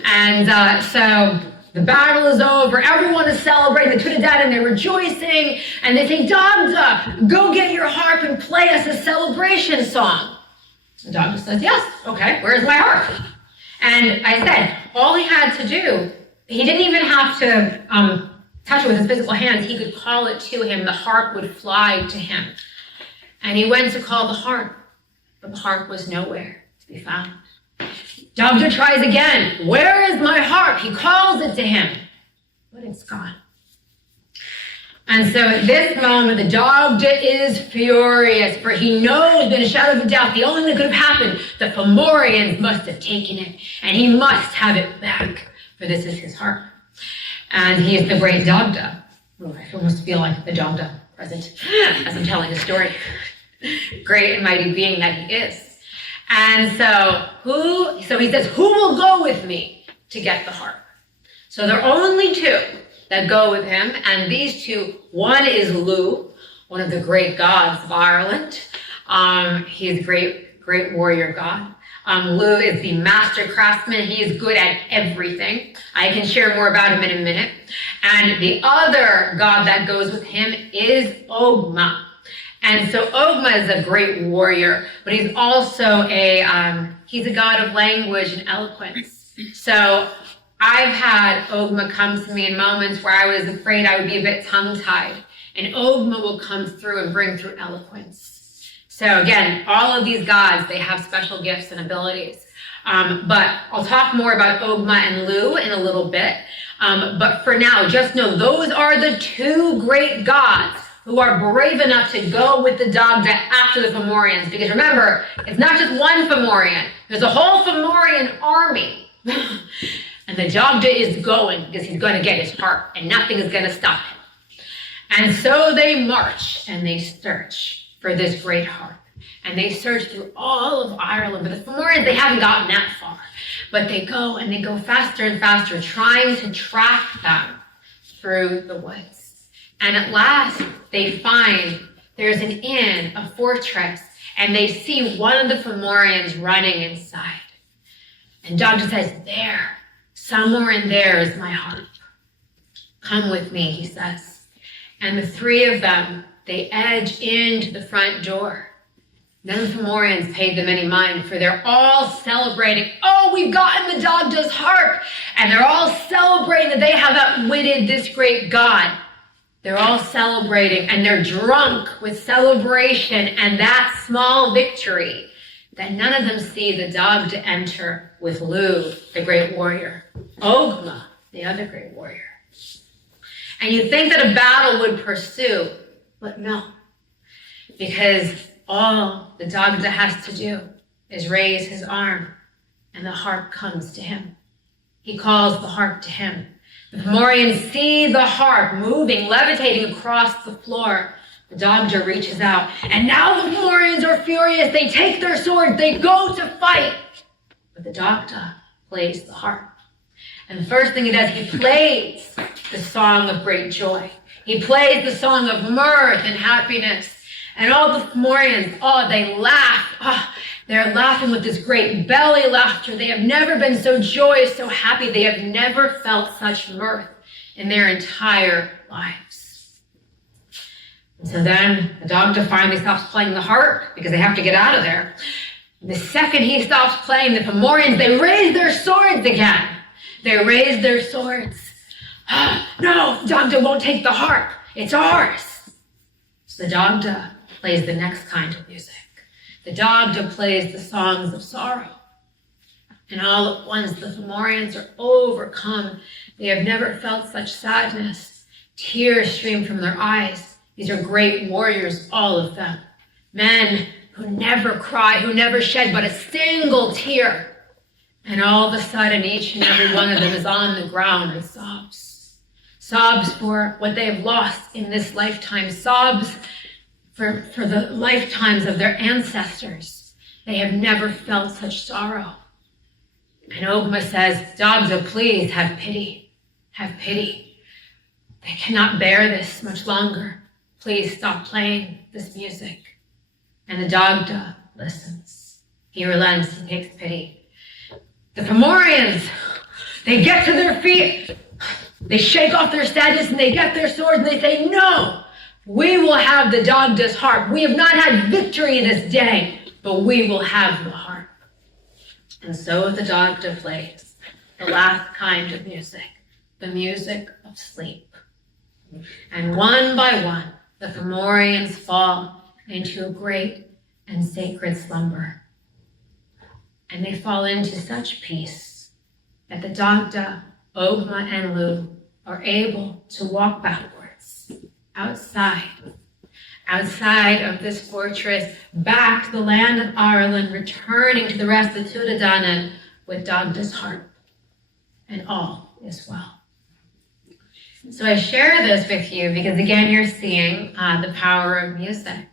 And so the battle is over. Everyone is celebrating. The Tuatha Dé Danann, they're rejoicing. And they say, Dagda, go get your harp and play us a celebration song. The Dagda says, yes, okay, where's my harp? And I said, all he had to do, he didn't even have to touch it with his physical hands. He could call it to him. The harp would fly to him. And he went to call the harp, but the harp was nowhere to be found. Dagda tries again. Where is my harp? He calls it to him, but it's gone. And so at this moment, the Dagda is furious, for he knows beyond a shadow of a doubt the only thing that could have happened, the Fomorians must have taken it, and he must have it back, for this is his harp. And he is the great Dagda. Oh, I almost feel like the Dagda present as I'm telling the story. Great and mighty being that he is. And so he says, who will go with me to get the harp? So there are only two that go with him, and these two, one is Lugh, one of the great gods of Ireland. He's a great warrior god. Lugh is the master craftsman. He is good at everything. I can share more about him in a minute. And the other god that goes with him is Ogma. And so Ogma is a great warrior, but he's also he's a god of language and eloquence. So I've had Ogma come to me in moments where I was afraid I would be a bit tongue-tied, and Ogma will come through and bring through eloquence. So again, all of these gods, they have special gifts and abilities. But I'll talk more about Ogma and Lugh in a little bit. But for now, just know those are the two great gods who are brave enough to go with the Dagda after the Fomorians. Because remember, it's not just one Fomorian. There's a whole Fomorian army. And the Dagda is going because he's going to get his harp and nothing is going to stop him. And so they march and they search for this great harp. And they search through all of Ireland. But the Fomorians, they haven't gotten that far. But they go and they go faster and faster, trying to track them through the woods. And at last, they find there's an inn, a fortress, and they see one of the Fomorians running inside. And Dagda says, there, somewhere in there is my harp. Come with me, he says. And the three of them, they edge into the front door. None of the Fomorians paid them any mind, for they're all celebrating, oh, we've gotten the Dagda's harp. And they're all celebrating that they have outwitted this great god. They're all celebrating, and they're drunk with celebration and that small victory, that none of them see the Dagda enter with Lu, the great warrior, Ogma, the other great warrior. And you think that a battle would pursue, but no, because all the Dagda has to do is raise his arm and the harp comes to him. He calls the harp to him. The Fomorians see the harp moving, levitating across the floor. The Dagda reaches out, and now the Fomorians are furious. They take their swords, they go to fight. But the Dagda plays the harp. And the first thing he does, he plays the song of great joy. He plays the song of mirth and happiness. And all the Fomorians, they laugh. They're laughing with this great belly laughter. They have never been so joyous, so happy. They have never felt such mirth in their entire lives. And so then the Dagda finally stops playing the harp because they have to get out of there. And the second he stops playing, the Fomorians, they raise their swords again. They raise their swords. No, Dagda won't take the harp. It's ours. So the Dagda plays the next kind of music. The Dagda plays the songs of sorrow. And all at once, the Fomorians are overcome. They have never felt such sadness. Tears stream from their eyes. These are great warriors, all of them. Men who never cry, who never shed but a single tear. And all of a sudden, each and every one of them is on the ground and sobs. Sobs for what they have lost in this lifetime. Sobs for the lifetimes of their ancestors. They have never felt such sorrow. And Ogma says, Dagda, please have pity. Have pity. They cannot bear this much longer. Please stop playing this music. And the Dagda listens. He relents, he takes pity. The Fomorians, they get to their feet. They shake off their sadness and they get their swords and they say, no, we will have the Dagda's harp. We have not had victory this day, but we will have the harp. And so the Dagda plays the last kind of music, the music of sleep. And one by one, the Fomorians fall into a great and sacred slumber. And they fall into such peace that the Dagda, Ogma, and Lu are able to walk backwards outside of this fortress, back to the land of Ireland, returning to the rest of Tuatha with Dagda's harp. And all is well. So I share this with you because, again, you're seeing the power of music.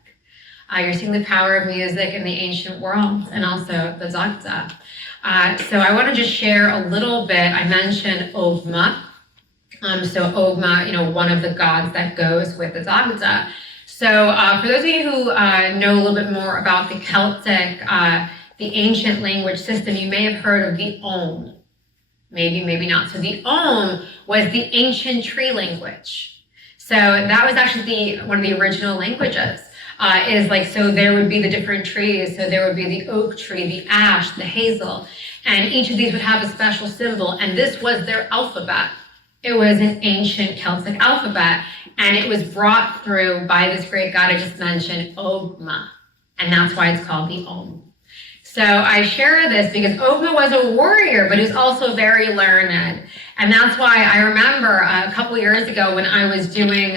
You're seeing the power of music in the ancient world and also the Dagda. So I want to just share a little bit. I mentioned Ogma. So Ogma, one of the gods that goes with the Dagda. So for those of you who know a little bit more about the Celtic, the ancient language system, you may have heard of the Om. Maybe, maybe not. So the Om was the ancient tree language. So that was actually one of the original languages. So there would be the different trees. So there would be the oak tree, the ash, the hazel, and each of these would have a special symbol. And this was their alphabet. It was an ancient Celtic alphabet, and it was brought through by this great god I just mentioned, Ogma, and that's why it's called the Om. So I share this because Ogma was a warrior, but he was also very learned, and that's why I remember a couple years ago when I was doing,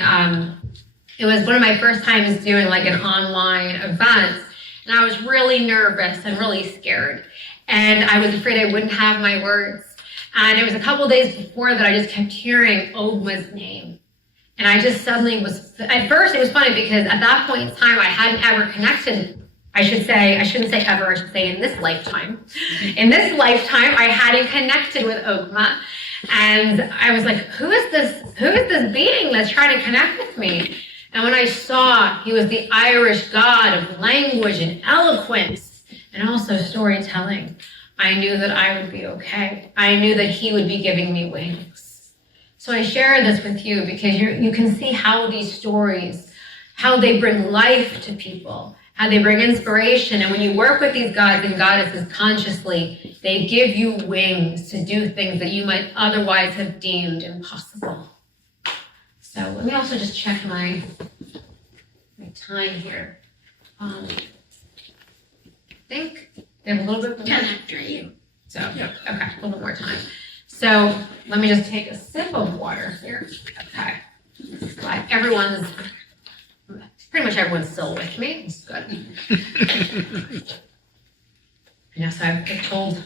it was one of my first times doing like an online event, and I was really nervous and really scared, and I was afraid I wouldn't have my words. And it was a couple days before that I just kept hearing Ogma's name. And I just suddenly at first it was funny because at that point in time I hadn't ever connected. I shouldn't say ever, I should say in this lifetime. In this lifetime I hadn't connected with Ogma. And I was like, who is this being that's trying to connect with me? And when I saw he was the Irish god of language and eloquence and also storytelling, I knew that I would be okay. I knew that he would be giving me wings. So I share this with you because you can see how these stories, how they bring life to people, how they bring inspiration. And when you work with these gods and goddesses consciously, they give you wings to do things that you might otherwise have deemed impossible. So let me also just check my time here. I think we have a little bit of 10 after 8. So, okay, a little bit more time. So let me just take a sip of water here. Okay. Glad pretty much everyone's still with me. It's good. Yes, I've told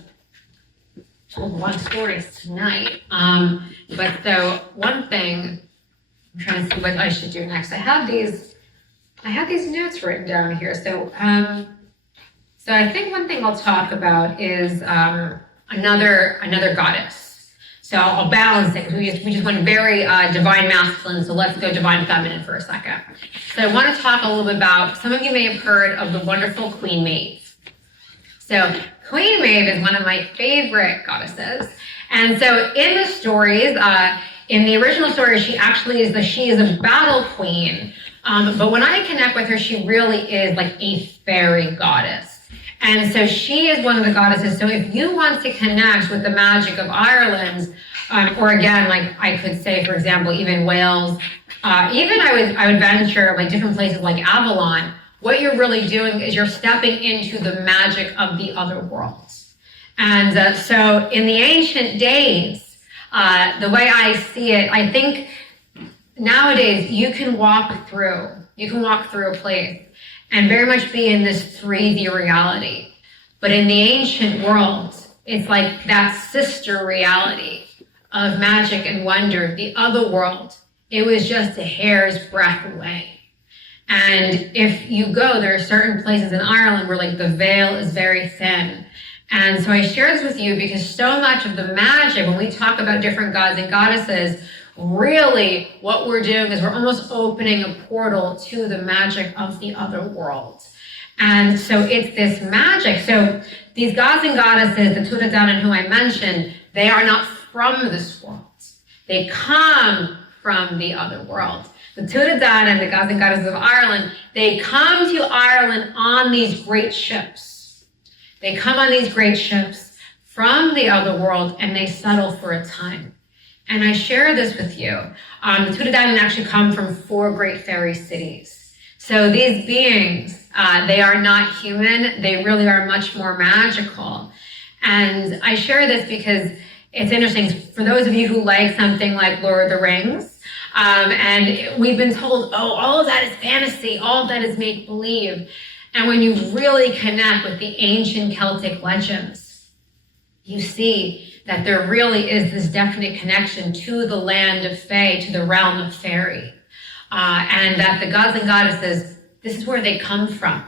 one stories tonight. But so one thing, I'm trying to see what I should do next. I have these notes written down here. So I think one thing I'll talk about is another goddess. So I'll balance it because we just went very divine masculine. So let's go divine feminine for a second. So I want to talk a little bit about, some of you may have heard of the wonderful Queen Maeve. So Queen Maeve is one of my favorite goddesses. And so in the stories, in the original story, she is a battle queen. But when I connect with her, she really is like a fairy goddess. And so she is one of the goddesses. So if you want to connect with the magic of Ireland, or again, like I could say, for example, even Wales, even I would venture like different places like Avalon, what you're really doing is you're stepping into the magic of the other worlds. And so in the ancient days, the way I see it, I think nowadays you can walk through a place and very much be in this 3D reality. But in the ancient world, it's like that sister reality of magic and wonder, the other world. It was just a hair's breadth away. And if you go, there are certain places in Ireland where like the veil is very thin. And so I share this with you because so much of the magic, when we talk about different gods and goddesses, really what we're doing is we're almost opening a portal to the magic of the other world. And so it's this magic. So these gods and goddesses, the Tuatha Dé Danann who I mentioned, they are not from this world. They come from the other world. The Tuatha Dé Danann, the gods and goddesses of Ireland, they come to Ireland on these great ships. They come on these great ships from the other world and they settle for a time. And I share this with you. The Tuatha Dé Danann actually come from 4 great fairy cities. So these beings, they are not human. They really are much more magical. And I share this because it's interesting. For those of you who like something like Lord of the Rings, and we've been told, oh, all of that is fantasy, all of that is make-believe. And when you really connect with the ancient Celtic legends, you see that there really is this definite connection to the land of Fae, to the realm of fairy. And that the gods and goddesses, this is where they come from.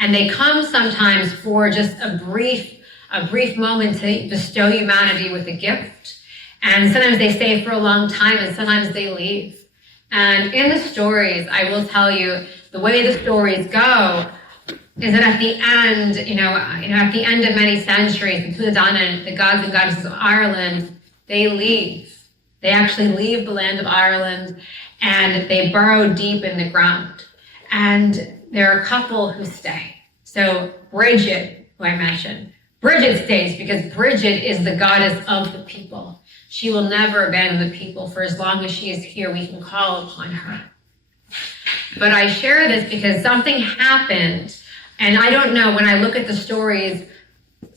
And they come sometimes for just a brief moment to bestow humanity with a gift. And sometimes they stay for a long time and sometimes they leave. And in the stories, I will tell you, the way the stories go is that at the end, at the end of many centuries, the Tuatha Dé Danann, the gods and goddesses of Ireland, they leave. They actually leave the land of Ireland and they burrow deep in the ground. And there are a couple who stay. So Brigid, who I mentioned, Brigid stays because Brigid is the goddess of the people. She will never abandon the people. For as long as she is here, we can call upon her. But I share this because something happened. And I don't know, when I look at the stories,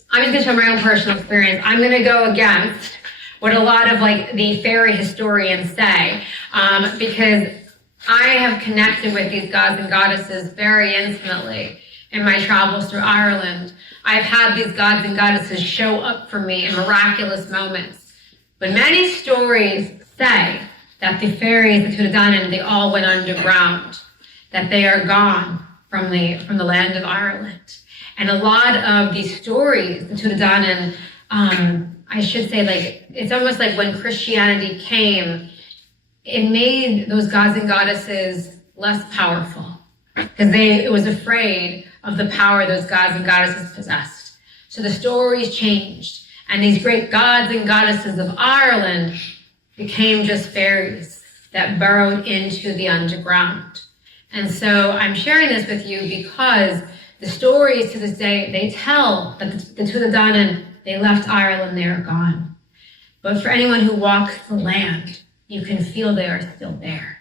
I'm just going to show my own personal experience. I'm going to go against what a lot of like the fairy historians say, because I have connected with these gods and goddesses very intimately in my travels through Ireland. I've had these gods and goddesses show up for me in miraculous moments. But many stories say that the fairies, the Tuatha Dé Danann, they all went underground, that they are gone from the land of Ireland. And a lot of these stories, the Tuatha Dé Danann, I should say, like, it's almost like when Christianity came, it made those gods and goddesses less powerful because it was afraid of the power those gods and goddesses possessed. So the stories changed, and these great gods and goddesses of Ireland became just fairies that burrowed into the underground. And so I'm sharing this with you because the stories to this day, they tell that the Tuatha Dé Danann, they left Ireland, they are gone. But for anyone who walks the land, you can feel they are still there.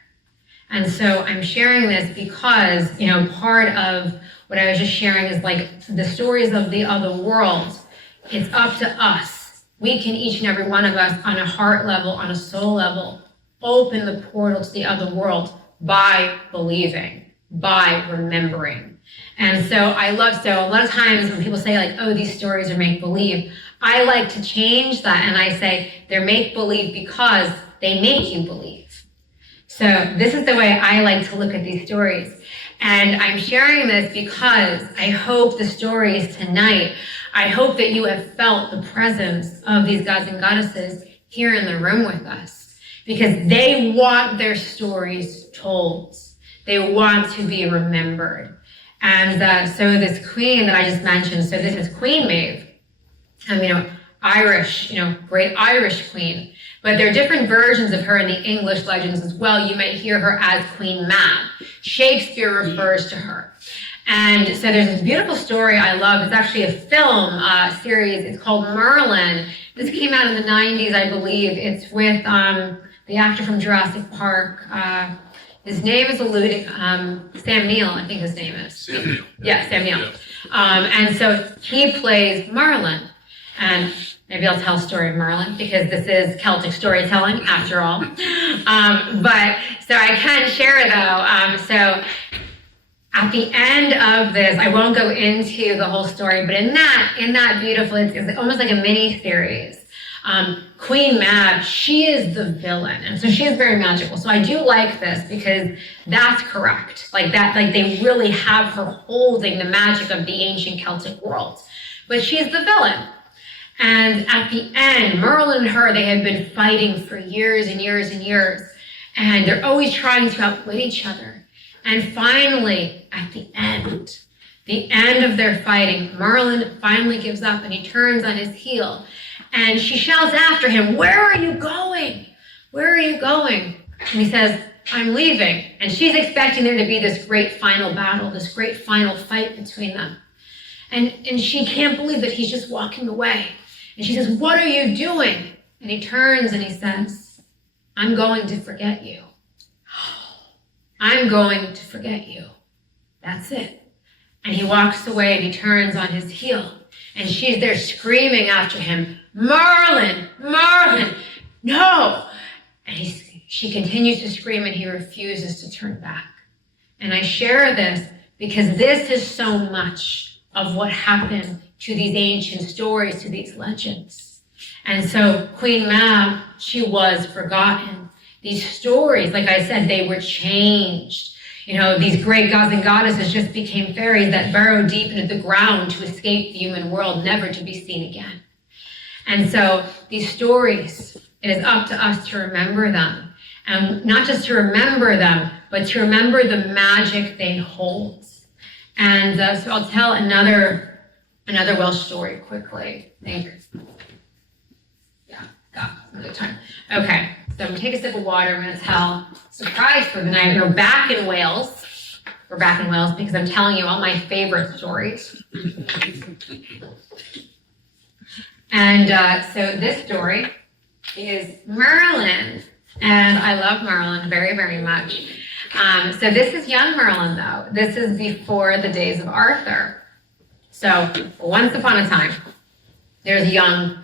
And so I'm sharing this because, part of what I was just sharing is like the stories of the other world. It's up to us. We can, each and every one of us, on a heart level, on a soul level, open the portal to the other world by believing, by remembering. And so a lot of times when people say like, oh, these stories are make-believe, I like to change that and I say they're make-believe because they make you believe. So this is the way I like to look at these stories. And I'm sharing this because I hope the stories tonight, I hope that you have felt the presence of these gods and goddesses here in the room with us, because they want their stories told. They want to be remembered. And so this queen that I just mentioned, so this is Queen Maeve, Irish, great Irish queen. But there are different versions of her in the English legends as well. You might hear her as Queen Maeve. Shakespeare refers to her. And so there's this beautiful story I love. It's actually a film series. It's called Merlin. This came out in the 90s, I believe. It's with the actor from Jurassic Park. His name is eluding, Sam Neill, I think his name is. Sam Neill. Yeah, Sam Neill. Yeah. And so he plays Merlin. And maybe I'll tell a story of Merlin because this is Celtic storytelling after all. But so I can share though. So at the end of this, I won't go into the whole story, but in that beautiful, it's almost like a mini series. Queen Maeve, she is the villain, and so she is very magical. So I do like this because that's correct. Like they really have her holding the magic of the ancient Celtic world, but she's the villain. And at the end, Merlin and her, they had been fighting for years and years and years, and they're always trying to outwit each other. And finally, at the end of their fighting, Merlin finally gives up and he turns on his heel. And she shouts after him, "Where are you going? Where are you going?" And he says, "I'm leaving." And she's expecting there to be this great final battle, this great final fight between them. And she can't believe that he's just walking away. And she says, "What are you doing?" And he turns and he says, "I'm going to forget you. I'm going to forget you. That's it." And he walks away and he turns on his heel. And she's there screaming after him, "Merlin, Merlin, no!" And she continues to scream and he refuses to turn back. And I share this because this is so much of what happened to these ancient stories, to these legends. And so Queen Maeve, she was forgotten. These stories, like I said, they were changed. These great gods and goddesses just became fairies that burrowed deep into the ground to escape the human world, never to be seen again. And so these stories, it is up to us to remember them. And not just to remember them, but to remember the magic they hold. And so I'll tell another Welsh story quickly. I think, got a good time. Okay, so I'm gonna take a sip of water. I'm gonna tell surprise for the night. We're back in Wales. We're back in Wales because I'm telling you all my favorite stories. And so this story is Merlin, and I love Merlin very, very much. So this is young Merlin, though. This is before the days of Arthur. So once upon a time, there's young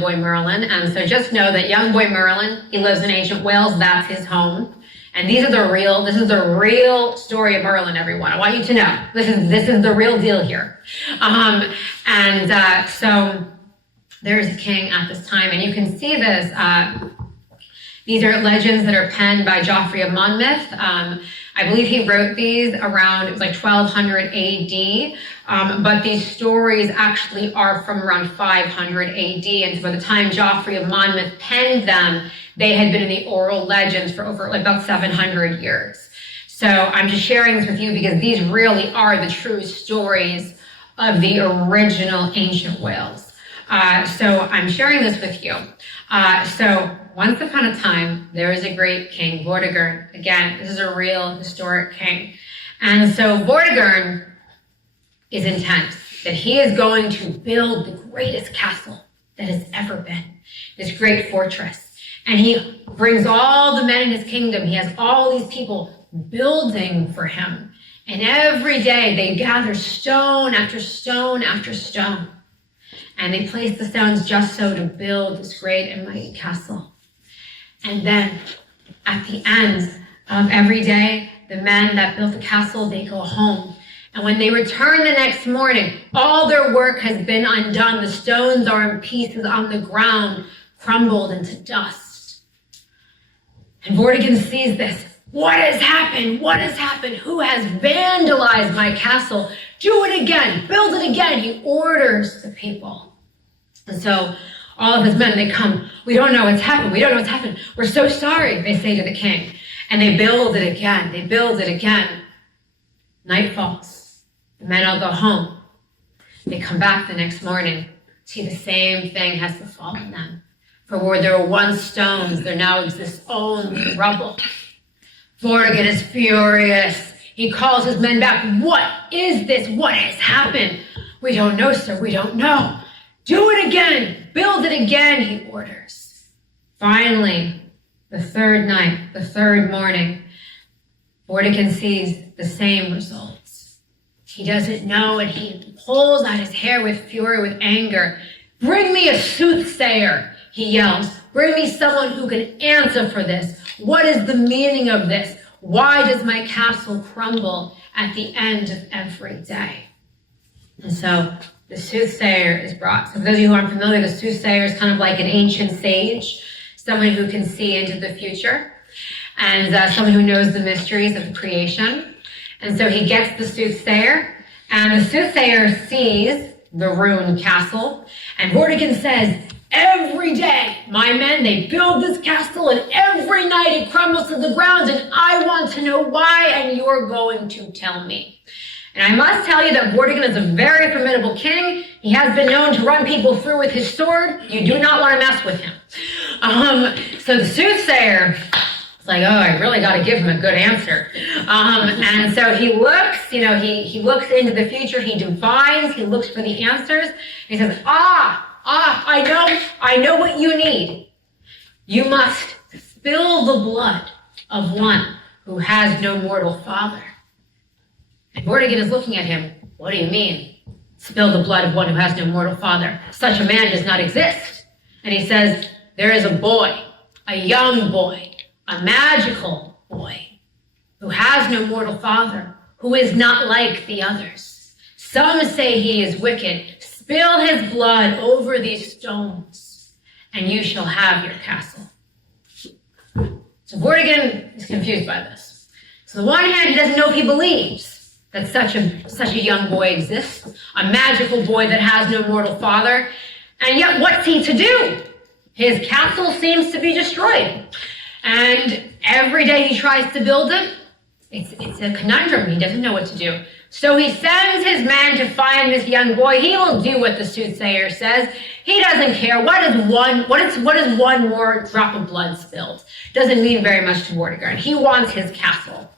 boy Merlin. And so just know that young boy Merlin, he lives in ancient Wales. That's his home. And this is the real story of Merlin, everyone. I want you to know, this is the real deal here. So there's a king at this time, and you can see this. These are legends that are penned by Geoffrey of Monmouth. I believe he wrote these around, it was like 1200 AD, but these stories actually are from around 500 AD, and so by the time Geoffrey of Monmouth penned them, they had been in the oral legends for over about 700 years. So I'm just sharing this with you because these really are the true stories of the original ancient Wales. So I'm sharing this with you. So once upon a time, there was a great king, Vortigern. Again, this is a real historic king. And so Vortigern is intent that he is going to build the greatest castle that has ever been, this great fortress. And he brings all the men in his kingdom. He has all these people building for him. And every day they gather stone after stone after stone. And they placed the stones just so to build this great and mighty castle. And then, at the end of every day, the men that built the castle, they go home. And when they return the next morning, all their work has been undone. The stones are in pieces on the ground, crumbled into dust. And Vortigern sees this. What has happened? What has happened? Who has vandalized my castle? Do it again. Build it again. He orders the people. And so all of his men, they come. We don't know what's happened. We don't know what's happened. We're so sorry, they say to the king. And they build it again. They build it again. Night falls. The men all go home. They come back the next morning. See, the same thing has befallen them. For where there were once stones, there now exists only rubble. Vortigern is furious. He calls his men back. What is this? What has happened? We don't know, sir. We don't know. Do it again. Build it again, he orders. Finally, the third night, the third morning, Vortigern sees the same results. He doesn't know, and he pulls out his hair with fury, with anger. Bring me a soothsayer, he yells. Bring me someone who can answer for this. What is the meaning of this? Why does my castle crumble at the end of every day? And so the soothsayer is brought. So for those of you who aren't familiar, the soothsayer is kind of like an ancient sage, someone who can see into the future, and someone who knows the mysteries of creation. And so he gets the soothsayer, and the soothsayer sees the ruined castle, and Vortigern says, every day, my men, they build this castle, and every night it crumbles to the ground, and I want to know why, and you're going to tell me. And I must tell you that Vortigern is a very formidable king. He has been known to run people through with his sword. You do not want to mess with him. So the soothsayer is like, oh, I really got to give him a good answer. And so he looks, he looks into the future. He divines. He looks for the answers. He says, I know what you need. You must spill the blood of one who has no mortal father. And Vortigern is looking at him. What do you mean? Spill the blood of one who has no mortal father. Such a man does not exist. And he says, there is a boy, a young boy, a magical boy, who has no mortal father, who is not like the others. Some say he is wicked. Spill his blood over these stones, and you shall have your castle. So Vortigern is confused by this. So on the one hand, he doesn't know if he believes that such a young boy exists, a magical boy that has no mortal father, and yet what's he to do? His castle seems to be destroyed, and every day he tries to build it. It's a conundrum. He doesn't know what to do. So he sends his men to find this young boy. He will do what the soothsayer says. He doesn't care. What is one more drop of blood spilled? Doesn't mean very much to Vortigern. He wants his castle.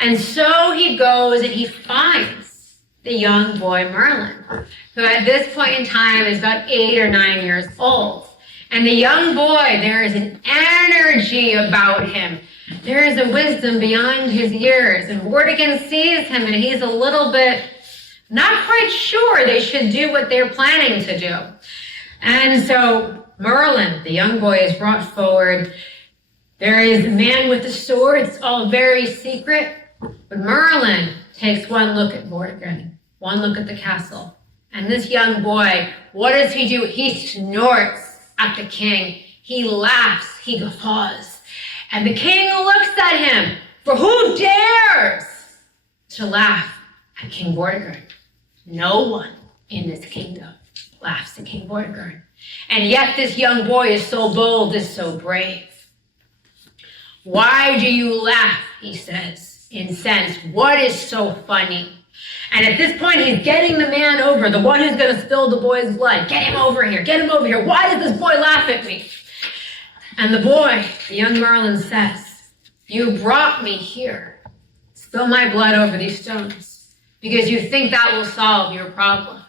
And so he goes and he finds the young boy Merlin, who at this point in time is about 8 or 9 years old. And the young boy, there is an energy about him. There is a wisdom beyond his years. And Vortigern sees him and he's a little bit not quite sure they should do what they're planning to do. And so Merlin, the young boy, is brought forward. There is a man with a sword. It's all very secret. But Merlin takes one look at Vortigern, one look at the castle. And this young boy, what does he do? He snorts at the king. He laughs. He guffaws. And the king looks at him. For who dares to laugh at King Vortigern? No one in this kingdom laughs at King Vortigern. And yet this young boy is so bold, is so brave. Why do you laugh? He says. Incensed. What is so funny? And at this point, he's getting the man over, the one who's going to spill the boy's blood. Get him over here. Get him over here. Why does this boy laugh at me? And the boy, the young Merlin, says, you brought me here. Spill my blood over these stones because you think that will solve your problem.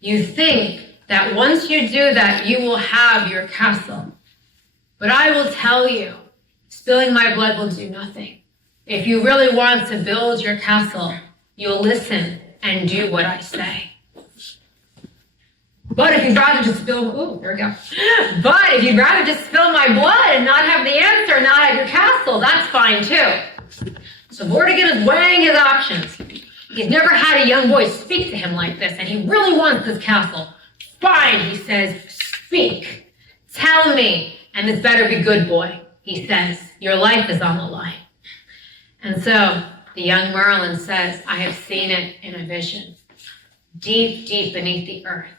You think that once you do that, you will have your castle. But I will tell you, spilling my blood will do nothing. If you really want to build your castle, you'll listen and do what I say. But if you'd rather just spill, ooh, there we go. But if you'd rather just spill my blood and not have the answer, not have your castle, that's fine too. So Vortigern is weighing his options. He's never had a young boy speak to him like this, and he really wants this castle. Fine, he says, speak. Tell me, and this better be good, boy. He says, your life is on the line. And so the young Merlin says, I have seen it in a vision. Deep, deep beneath the earth,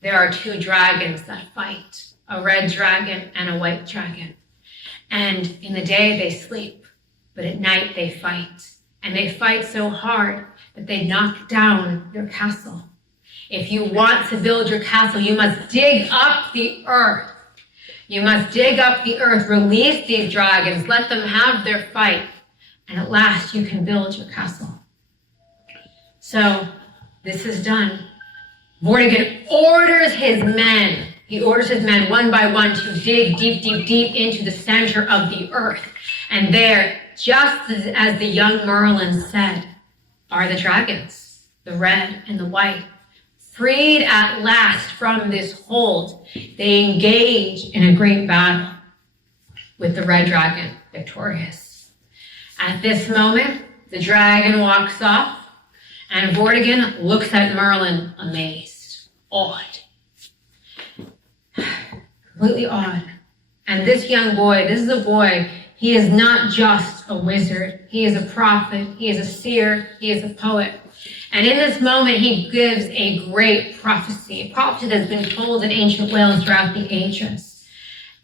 there are two dragons that fight, a red dragon and a white dragon. And in the day they sleep, but at night they fight. And they fight so hard that they knock down your castle. If you want to build your castle, you must dig up the earth. You must dig up the earth, release these dragons, let them have their fight, and at last you can build your castle. So this is done. Vortigern orders his men. He orders his men one by one to dig deep, deep, deep into the center of the earth. And there, just as the young Merlin said, are the dragons, the red and the white. Freed at last from this hold, they engage in a great battle with the red dragon victorious. At this moment, the dragon walks off, and Vortigern looks at Merlin amazed, awed, completely awed. And this young boy, this is a boy, he is not just a wizard. He is a prophet, he is a seer, he is a poet. And in this moment, he gives a great prophecy, a prophecy that's been told in ancient Wales throughout the ages.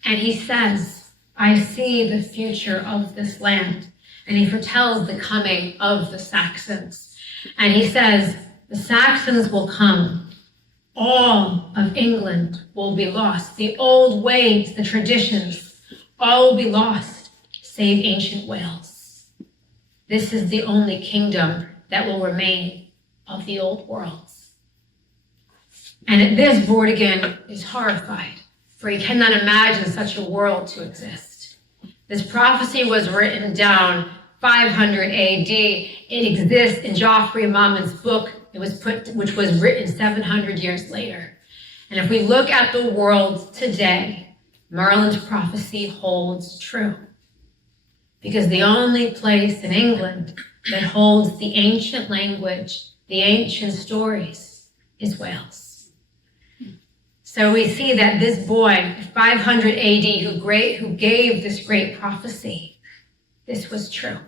And he says, I see the future of this land. And he foretells the coming of the Saxons. And he says, the Saxons will come. All of England will be lost. The old ways, the traditions, all will be lost, save ancient Wales. This is the only kingdom that will remain of the old worlds. And at this, Vortigern is horrified, for he cannot imagine such a world to exist. This prophecy was written down 500 AD. It exists in Geoffrey Monmouth's book, which was written 700 years later. And if we look at the world today, Merlin's prophecy holds true. Because the only place in England that holds the ancient language, the ancient stories, is Wales. So we see that this boy, 500 AD, who gave this great prophecy, this was true.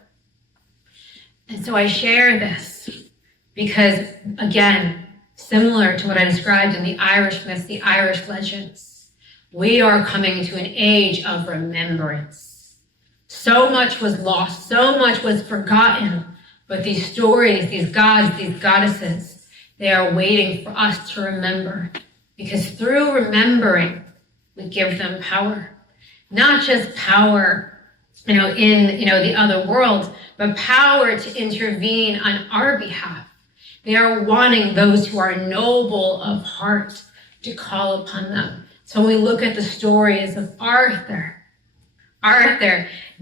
And so I share this because, again, similar to what I described in the Irish myths, the Irish legends, we are coming to an age of remembrance. So much was lost, so much was forgotten, but these stories, these gods, these goddesses, they are waiting for us to remember, because through remembering, we give them power. Not just power, in the other world, but power to intervene on our behalf. They are wanting those who are noble of heart to call upon them. So when we look at the stories of Arthur,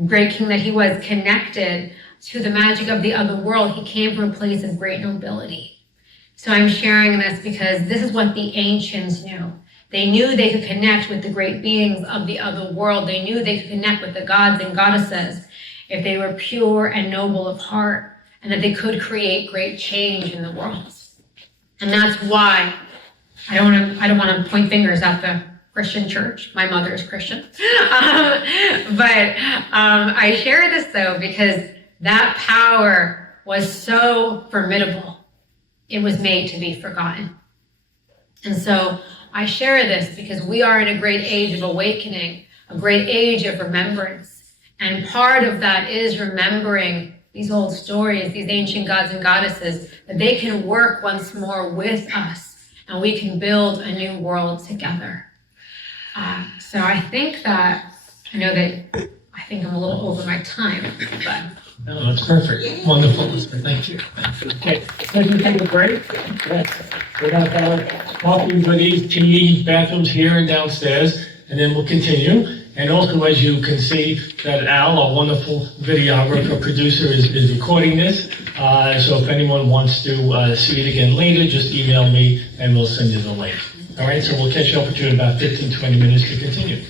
great king that he was, connected to the magic of the other world, he came from a place of great nobility. So I'm sharing this because this is what the ancients knew. They knew they could connect with the great beings of the other world. They knew they could connect with the gods and goddesses if they were pure and noble of heart, and that they could create great change in the world. And that's why I don't want to point fingers at the Christian church. My mother is Christian. But I share this though because that power was so formidable. It was made to be forgotten. And so I share this because we are in a great age of awakening, a great age of remembrance. And part of that is remembering these old stories, these ancient gods and goddesses, that they can work once more with us and we can build a new world together. So I think that, I think I'm a little over my time, but. No, that's perfect. Wonderful, Elizabeth. Thank you. Okay, let's take a break. Yes. We're going to have coffee for these tea bathrooms here and downstairs, and then we'll continue. And also, as you can see, that Al, our wonderful videographer, producer, is recording this. So if anyone wants to see it again later, just email me and we'll send you the link. All right, so we'll catch up with you in about 15, 20 minutes to continue.